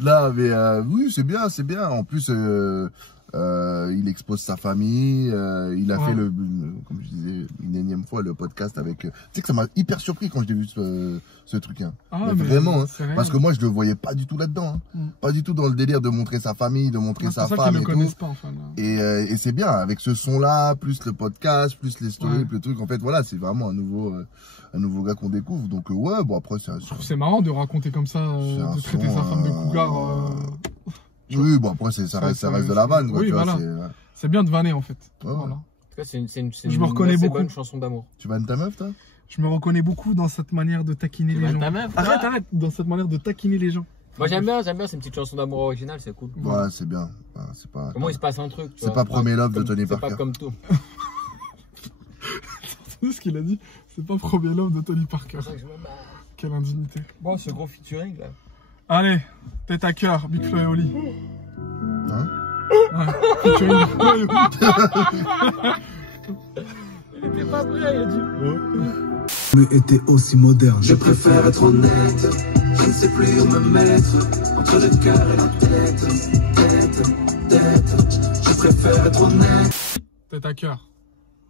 Là, mais oui, c'est bien, c'est bien. En plus, il expose sa famille. Il a fait comme je disais, une énième fois le podcast avec. Tu sais que ça m'a hyper surpris quand j'ai vu ce truc. Hein. Mais vraiment, hein, parce que moi je le voyais pas du tout là-dedans. Hein. Pas du tout dans le délire de montrer sa famille, de montrer sa femme et tout. Pas, enfin, et c'est bien avec ce son-là, plus le podcast, plus les stories, plus le truc. En fait, voilà, c'est vraiment un nouveau gars qu'on découvre. Donc ouais, bon après c'est marrant de raconter comme ça, de traiter sa femme de cougar. Oui, bon après ça reste de la vanne. Oui, voilà. C'est bien de vanner en fait. Ouais. Voilà. En tout cas, c'est je me reconnais beaucoup. Bonne chanson d'amour. Tu vannes ta meuf, toi? Je me reconnais beaucoup dans cette manière de taquiner les gens. Ta meuf, arrête, dans cette manière de taquiner les gens. Moi j'aime bien, c'est une petite chanson d'amour originale, c'est cool. Ouais, c'est bien. C'est pas. Comment il se passe un truc? C'est pas Premier Love de Tony Parker. C'est pas comme tout. C'est ce qu'il a dit. C'est pas Premier Love de Tony Parker. Quelle indignité. Bon, ce gros featuring là. Allez, tête à cœur, Big Flo et Oli. Hein? Ouais, featuring Big Flo et Oli. Il était pas prêt, il a dit. Mais était aussi moderne. Je préfère être honnête. Je ne sais plus où me mettre, entre le cœur et la tête. Je préfère être honnête. Tête à cœur.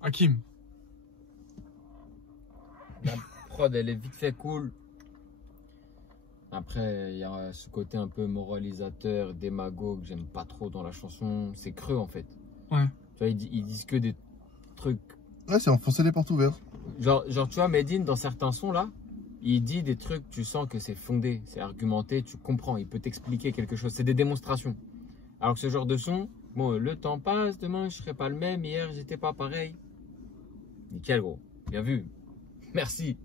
Hakim. La prod, elle est vite fait cool. Après, il y a ce côté un peu moralisateur, démago que j'aime pas trop dans la chanson. C'est creux en fait. Ouais. Tu vois, ils disent que des trucs. Ouais, c'est enfoncer les portes ouvertes. Genre tu vois, Medine, dans certains sons là, il dit des trucs, tu sens que c'est fondé, c'est argumenté, tu comprends, il peut t'expliquer quelque chose. C'est des démonstrations. Alors que ce genre de son, bon, le temps passe, demain je serai pas le même, hier j'étais pas pareil. Nickel, gros. Bien vu. Merci.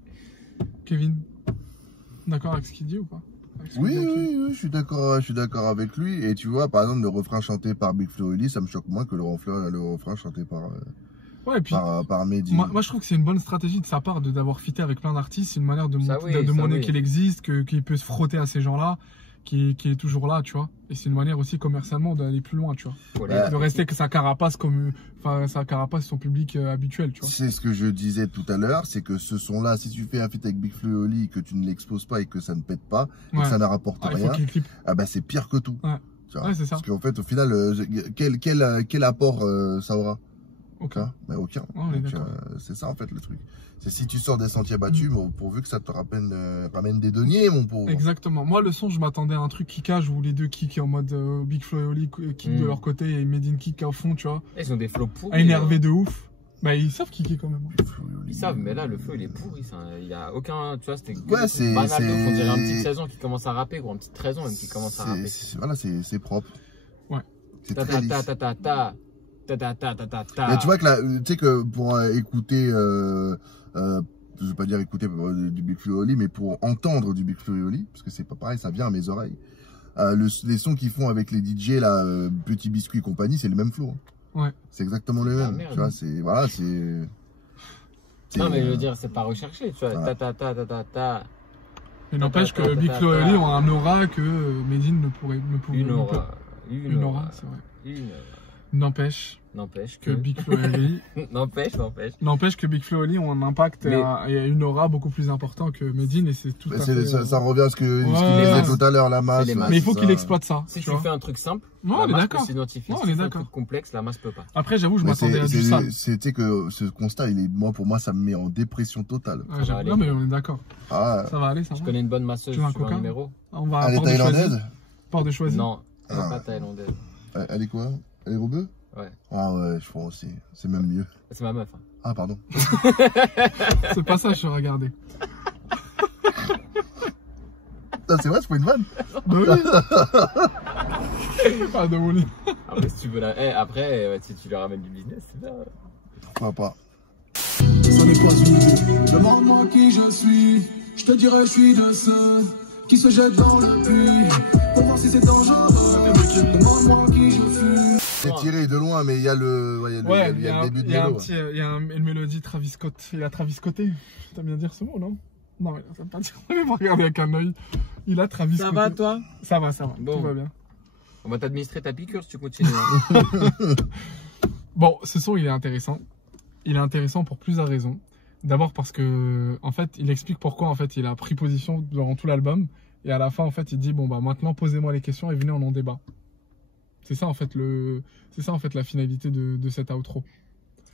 Kevin, d'accord avec ce qu'il dit ou pas? Oui, je suis d'accord avec lui. Et tu vois, par exemple, le refrain chanté par Big Flo et Oli, ça me choque moins que le refrain chanté par ouais, et puis, par Medine. Moi, je trouve que c'est une bonne stratégie de sa part d'avoir fité avec plein d'artistes. C'est une manière de montrer oui. qu'il existe, qu'il peut se frotter à ces gens-là, qui est toujours là, tu vois. Et c'est une manière aussi commercialement d'aller plus loin, tu vois. De rester que sa carapace son public habituel, tu vois. C'est ce que je disais tout à l'heure, c'est que ce son-là, si tu fais un feat avec Big Flo et Oli, que tu ne l'exposes pas et que ça ne pète pas, et que ça ne rapporte rien, c'est pire que tout. Ouais, c'est ça. Parce qu'en fait, au final, quel apport ça aura? Aucun. Mais aucun. C'est ça en fait le truc. C'est si tu sors des sentiers battus, pourvu que ça te ramène des deniers, mon pauvre. Exactement. Moi, le son, je m'attendais à un truc kickage où les deux kick en mode Big Flo et Oli kick de leur côté et Medine kick à fond, tu vois. Ils ont des flows pourris. À énerver de ouf. Bah, ils savent kicker quand même. Ils savent, mais là, le flow, il est pourri. Il y a aucun. Tu vois, c'était c'est banal. On dirait un petit 16 ans qui commence à rapper, gros. Un petit 13 ans même qui commence à rapper. Voilà, c'est propre. Ouais. C'est très lisse. Mais tu vois que là, tu sais que pour écouter, je vais pas dire écouter du Big Flo et Oli, mais pour entendre du Big Flo et Oli, parce que c'est pas pareil, ça vient à mes oreilles. Les sons qu'ils font avec les DJ là, Petit Biscuit et compagnie, c'est le même flow. Hein. Ouais. C'est exactement le même. Tu vois, c'est. Non mais je veux dire, c'est pas recherché, tu vois. Voilà. Il n'empêche que Big Flo et Oli ont un aura que Medine ne pouvait. Une aura, c'est vrai. N'empêche que Big Flo et Oli n'empêche que Big Flo et Oli ont un impact et une aura beaucoup plus important que Medine et c'est tout à fait ça revient à ce qu'il disait tout à l'heure, la masse. Mais il faut qu'il exploite ça. Si tu fais un truc simple, on est d'accord. Si tu fais un truc complexe, la masse peut pas. Après j'avoue, je m'attendais à du sale. C'était que ce constat, pour moi ça me met en dépression totale. Non mais on est d'accord. Ça va aller, ça va. Je connais une bonne masseuse, tu veux un numéro? On va à thaïlandaise. Port de Choisy. Non, pas thaïlandaise. Elle est quoi? Elle est rebeu? Ouais. Ah ouais, je crois aussi. C'est même mieux. C'est ma meuf. Hein. Ah pardon. C'est pas ça, je suis regardé. C'est vrai, c'est pas une vanne. Oui. Ah, de mon lit. Après, si tu veux après, si tu lui ramènes du business, c'est bien. Pourquoi pas. Ce n'est pas une idée. Demande-moi qui je suis. Je te dirai, je suis de ceux qui se jettent dans le puits. Pour voir si c'est dangereux. Demande-moi qui je suis. C'est tiré de loin, mais il y a le début de mélo. Il y a une mélodie Travis Scott. Il a Travis Scotté. T'as bien dire ce mot, non? Non, ça veut pas dire. On va regarder avec un œil. Il a Travis Scotté. Ça va, toi? Ça va. Bon. Tout va bien. On va t'administrer ta piqûre si tu continues. Bon, ce son, il est intéressant. Il est intéressant pour plusieurs raisons. D'abord parce que, en fait, il explique pourquoi, en fait, il a pris position durant tout l'album. Et à la fin, en fait, il dit, bon, bah, maintenant, posez-moi les questions et venez, on en débat. C'est ça, en fait, la finalité de cet outro.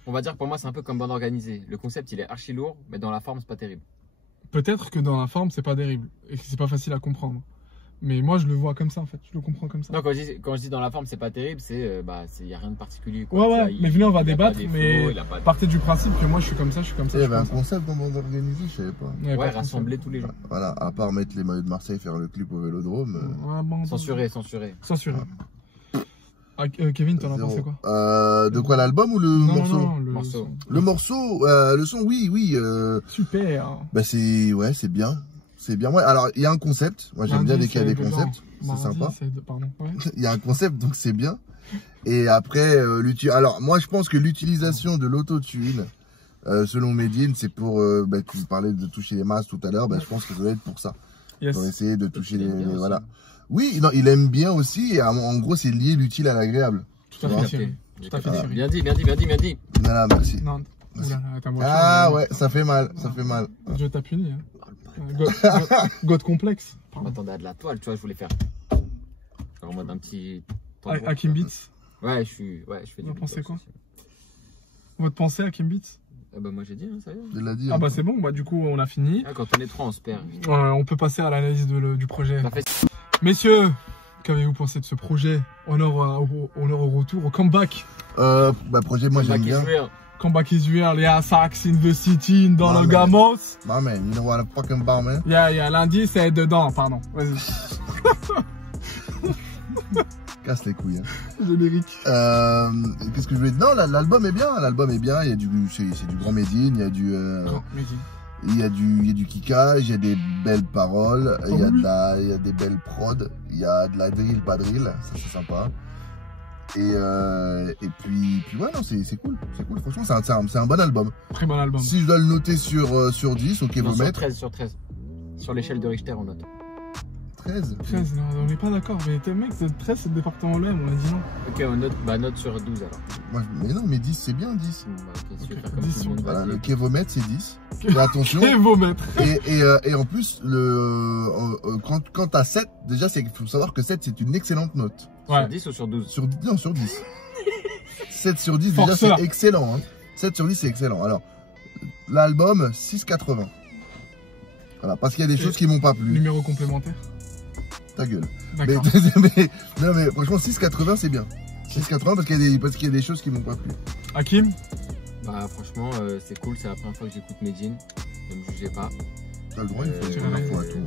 On va dire que pour moi, c'est un peu comme bande organisée. Le concept, il est archi lourd, mais dans la forme, c'est pas terrible. Peut-être que dans la forme, c'est pas terrible. Et que c'est pas facile à comprendre. Mais moi, je le vois comme ça, en fait. Je le comprends comme ça. Non, quand je dis dans la forme, c'est pas terrible, c'est y a rien de particulier. Quoi. Ouais, mais venez, on va débattre. Mais partez du principe que moi, je suis comme ça, je suis comme ça. Il y avait un concept dans bande organisée, je savais pas. Ouais, rassembler tous les gens. Voilà, à part mettre les maillots de Marseille, faire le clip au Vélodrome. Censuré. Ah, Kevin, t'en as pensé quoi? De quoi, l'album ou le morceau? Non, le morceau, le son, oui. Super. Bah c'est bien. C'est bien. Ouais, alors il y a un concept. Moi j'aime bien dès qu'il y a des concepts. C'est sympa. Il y a un concept, donc c'est bien. Et après, alors moi je pense que l'utilisation de l'autotune, selon Medine, c'est pour, tu parlais de toucher les masses tout à l'heure, je pense que ça doit être pour ça. Pour essayer de toucher les voilà. Oui, non, il aime bien aussi, et en gros, c'est lié l'utile à l'agréable. Tout à fait. Bien dit. Voilà, merci. Non, ah ouais, ça fait mal, Je t'ai puni. God complexe. Je m'attendais à de la toile, tu vois, je voulais faire. Genre en mode un petit. Hakim Beats. Ouais, je fais du. Vous pensez quoi? Votre pensée à Hakim Beats? Bah moi j'ai dit, hein, ça y est. Il l'a dit. Ah bah c'est bon, bah du coup on a fini. Ah, quand on est trois, on se perd. On peut passer à l'analyse du projet. Ça fait... Messieurs, qu'avez-vous pensé de ce projet? Honneur au retour, au comeback. Bah projet, moi j'aime bien. Comeback is real, yeah, Sax in the city, dans le Gamos. Bah man, you know what I'm fucking about, man. Yeah, lundi c'est dedans, pardon. Vas-y. Casse les couilles. Hein. Générique. Qu'est-ce que je voulais dire? Non, l'album est bien. L'album est bien. Il y a c'est du grand Medine. Il y a du, il y a du kickage. Il y a des belles paroles. Il y a des belles prods. Il y a de la drill, pas drill. Ça c'est sympa. Et puis ouais, non, c'est cool. C'est cool. Franchement, c'est un bon album. Très bon album. Si je dois le noter sur 10, ok, non, vous mettre. 13 sur 13. Sur l'échelle de Richter, on note. 13, non, on n'est pas d'accord, mais t'es mec, 13 c'est le département même, on a dit non. Ok, on note sur 12 alors. Moi, mais non, mais 10 c'est bien, 10. Okay, okay. 10 voilà, le Kevomètre c'est 10. Et attention. Kevomètre. Et en plus, quand t'as 7, déjà, il faut savoir que 7 c'est une excellente note. Ouais. Sur 10 ou sur 12? Non, sur 10. 7 sur 10, déjà c'est excellent. Hein. 7 sur 10 c'est excellent. Alors, l'album 6,80. Voilà, parce qu'il y a des choses qui m'ont pas plu. Numéro complémentaire? Ta gueule. D'accord. Non mais franchement 6,80 c'est bien. 6,80 parce qu'il y a des choses qui m'ont pas plu. Hakim? Bah franchement c'est cool, c'est la première fois que j'écoute Medine. Ne me jugez pas. T'as le droit, il faut dire l'info à tout.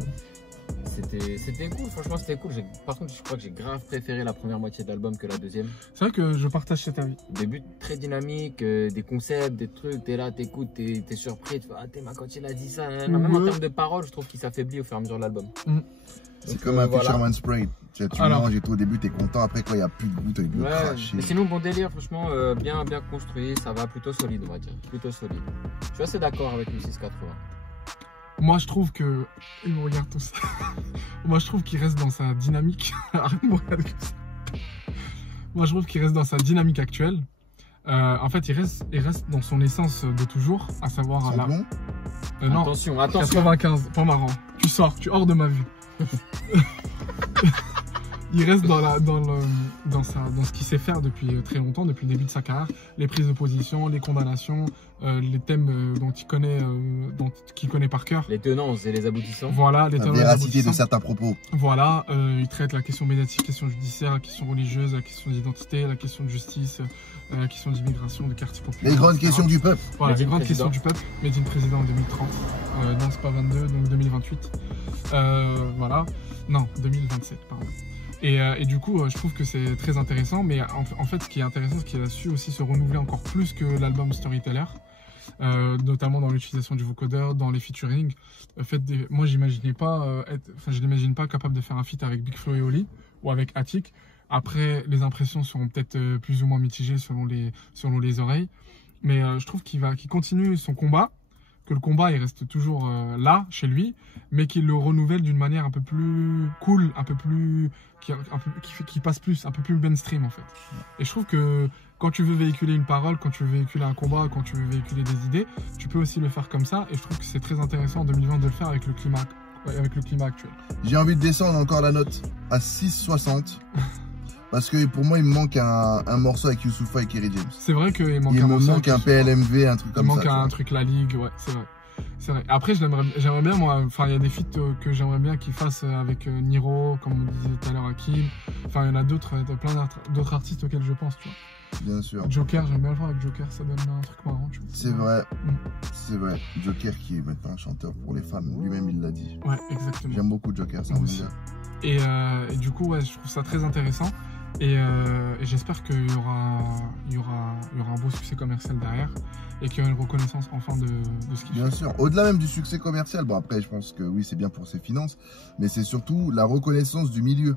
C'était cool, franchement c'était cool. Par contre je crois que j'ai grave préféré la première moitié de l'album que la deuxième. C'est vrai que je partage cet avis. Début très dynamique, des concepts, des trucs, t'es là, t'écoutes, t'es surpris, tu fais ah t'es ma quand il a dit ça. Même en termes de paroles, je trouve qu'il s'affaiblit au fur et à mesure de l'album. C'est comme un Fisherman Spray. Tu manges et tout, au début t'es content, après quand il n'y a plus de goût, t'as envie de le cracher. Mais sinon bon délire, franchement bien construit, ça va, plutôt solide on va dire, plutôt solide. Je suis assez d'accord avec le 6,80. Moi je trouve que, ils me regardent tous. Moi je trouve qu'il reste dans sa dynamique. Arrête de me regarder comme ça. Moi je trouve qu'il reste dans sa dynamique actuelle. En fait il reste dans son essence de toujours, à savoir non, attention. 95, pas marrant. Tu hors de ma vue. Il reste dans ce qu'il sait faire depuis très longtemps, depuis le début de sa carrière. Les prises de position, les condamnations, les thèmes dont il connaît par cœur. Les tenants et les aboutissants. Voilà, les tenants et les aboutissants de certains propos. Voilà, il traite la question médiatique, la question judiciaire, la question religieuse, la question d'identité, la question de justice, la question d'immigration, de quartier populaire. Les grandes questions du peuple. Voilà, les grandes questions du peuple. Medine président en 2030. Non, c'est pas 22, donc 2028. Voilà. Non, 2027, pardon. Et du coup, je trouve que c'est très intéressant, mais en fait, ce qui est intéressant, c'est qu'il a su aussi se renouveler encore plus que l'album Storyteller, notamment dans l'utilisation du vocodeur, dans les featuring. Moi, j'imaginais pas je l'imagine pas capable de faire un feat avec Big Flo et Oli ou avec Attic. Après, les impressions seront peut-être plus ou moins mitigées selon les oreilles, mais je trouve qu'il continue son combat. Que le combat il reste toujours là chez lui, mais qu'il le renouvelle d'une manière un peu plus cool, un peu plus qui passe plus, un peu plus mainstream en fait. Et je trouve que quand tu veux véhiculer une parole, quand tu veux véhiculer un combat, quand tu veux véhiculer des idées, tu peux aussi le faire comme ça. Et je trouve que c'est très intéressant en 2020 de le faire avec le climat actuel. J'ai envie de descendre encore la note à 6,60. Parce que pour moi, il me manque un morceau avec Youssoupha et Kerry James. C'est vrai qu'il manque un morceau. Il me manque un PLMV, un truc comme ça. Il manque un truc La Ligue, ouais, c'est vrai. C'est vrai. Après, j'aimerais bien, moi, il y a des feats que j'aimerais bien qu'il fasse avec Niro, comme on disait tout à l'heure, Hakim. Enfin, il y en a d'autres, plein d'autres artistes auxquels je pense, tu vois. Bien sûr. Joker, j'aime bien le voir avec Joker, ça donne un truc marrant, tu vois. C'est vrai. C'est vrai. Joker qui est maintenant un chanteur pour les femmes, lui-même il l'a dit. Ouais, exactement. J'aime beaucoup Joker, ça me bien. Et du coup, ouais, je trouve ça très intéressant. Et j'espère qu'il y aura un beau succès commercial derrière et qu'il y aura une reconnaissance enfin de ce qu'il fait. Bien sûr, au-delà même du succès commercial, bon après je pense que oui c'est bien pour ses finances, mais c'est surtout la reconnaissance du milieu.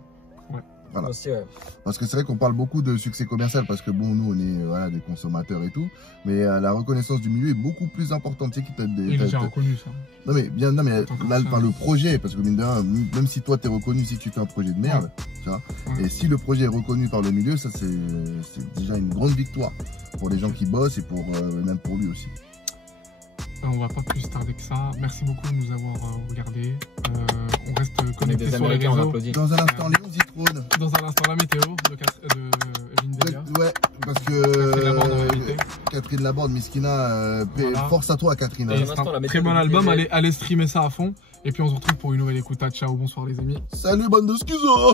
Ouais. Voilà. Aussi, ouais. Parce que c'est vrai qu'on parle beaucoup de succès commercial parce que bon nous on est des consommateurs et tout, mais la reconnaissance du milieu est beaucoup plus importante. Tu sais, il est déjà reconnu ça. Non mais là par le projet, parce que mine de rien, même si toi t'es reconnu, si tu fais un projet de merde, tu vois, et si le projet est reconnu par le milieu, ça c'est déjà une grande victoire pour les gens qui bossent et même pour lui aussi. On va pas plus tarder que ça. Merci beaucoup de nous avoir regardés. On reste On est connectés des sur les Américains, on réseaux. applaudit. Dans un instant, Léon Zitrone. Dans un instant, la météo de Evelyne Delia. Ouais, parce Catherine Laborde, on va que éviter. Catherine Laborde, Miskina, Voilà. force à toi, Catherine. Et- Et un c'est instant, la un météo très bon de album. Evelyne. Allez streamer ça à fond. Et puis on se retrouve pour une nouvelle écoute. Ciao, bonsoir les amis. Salut, bande de schizo.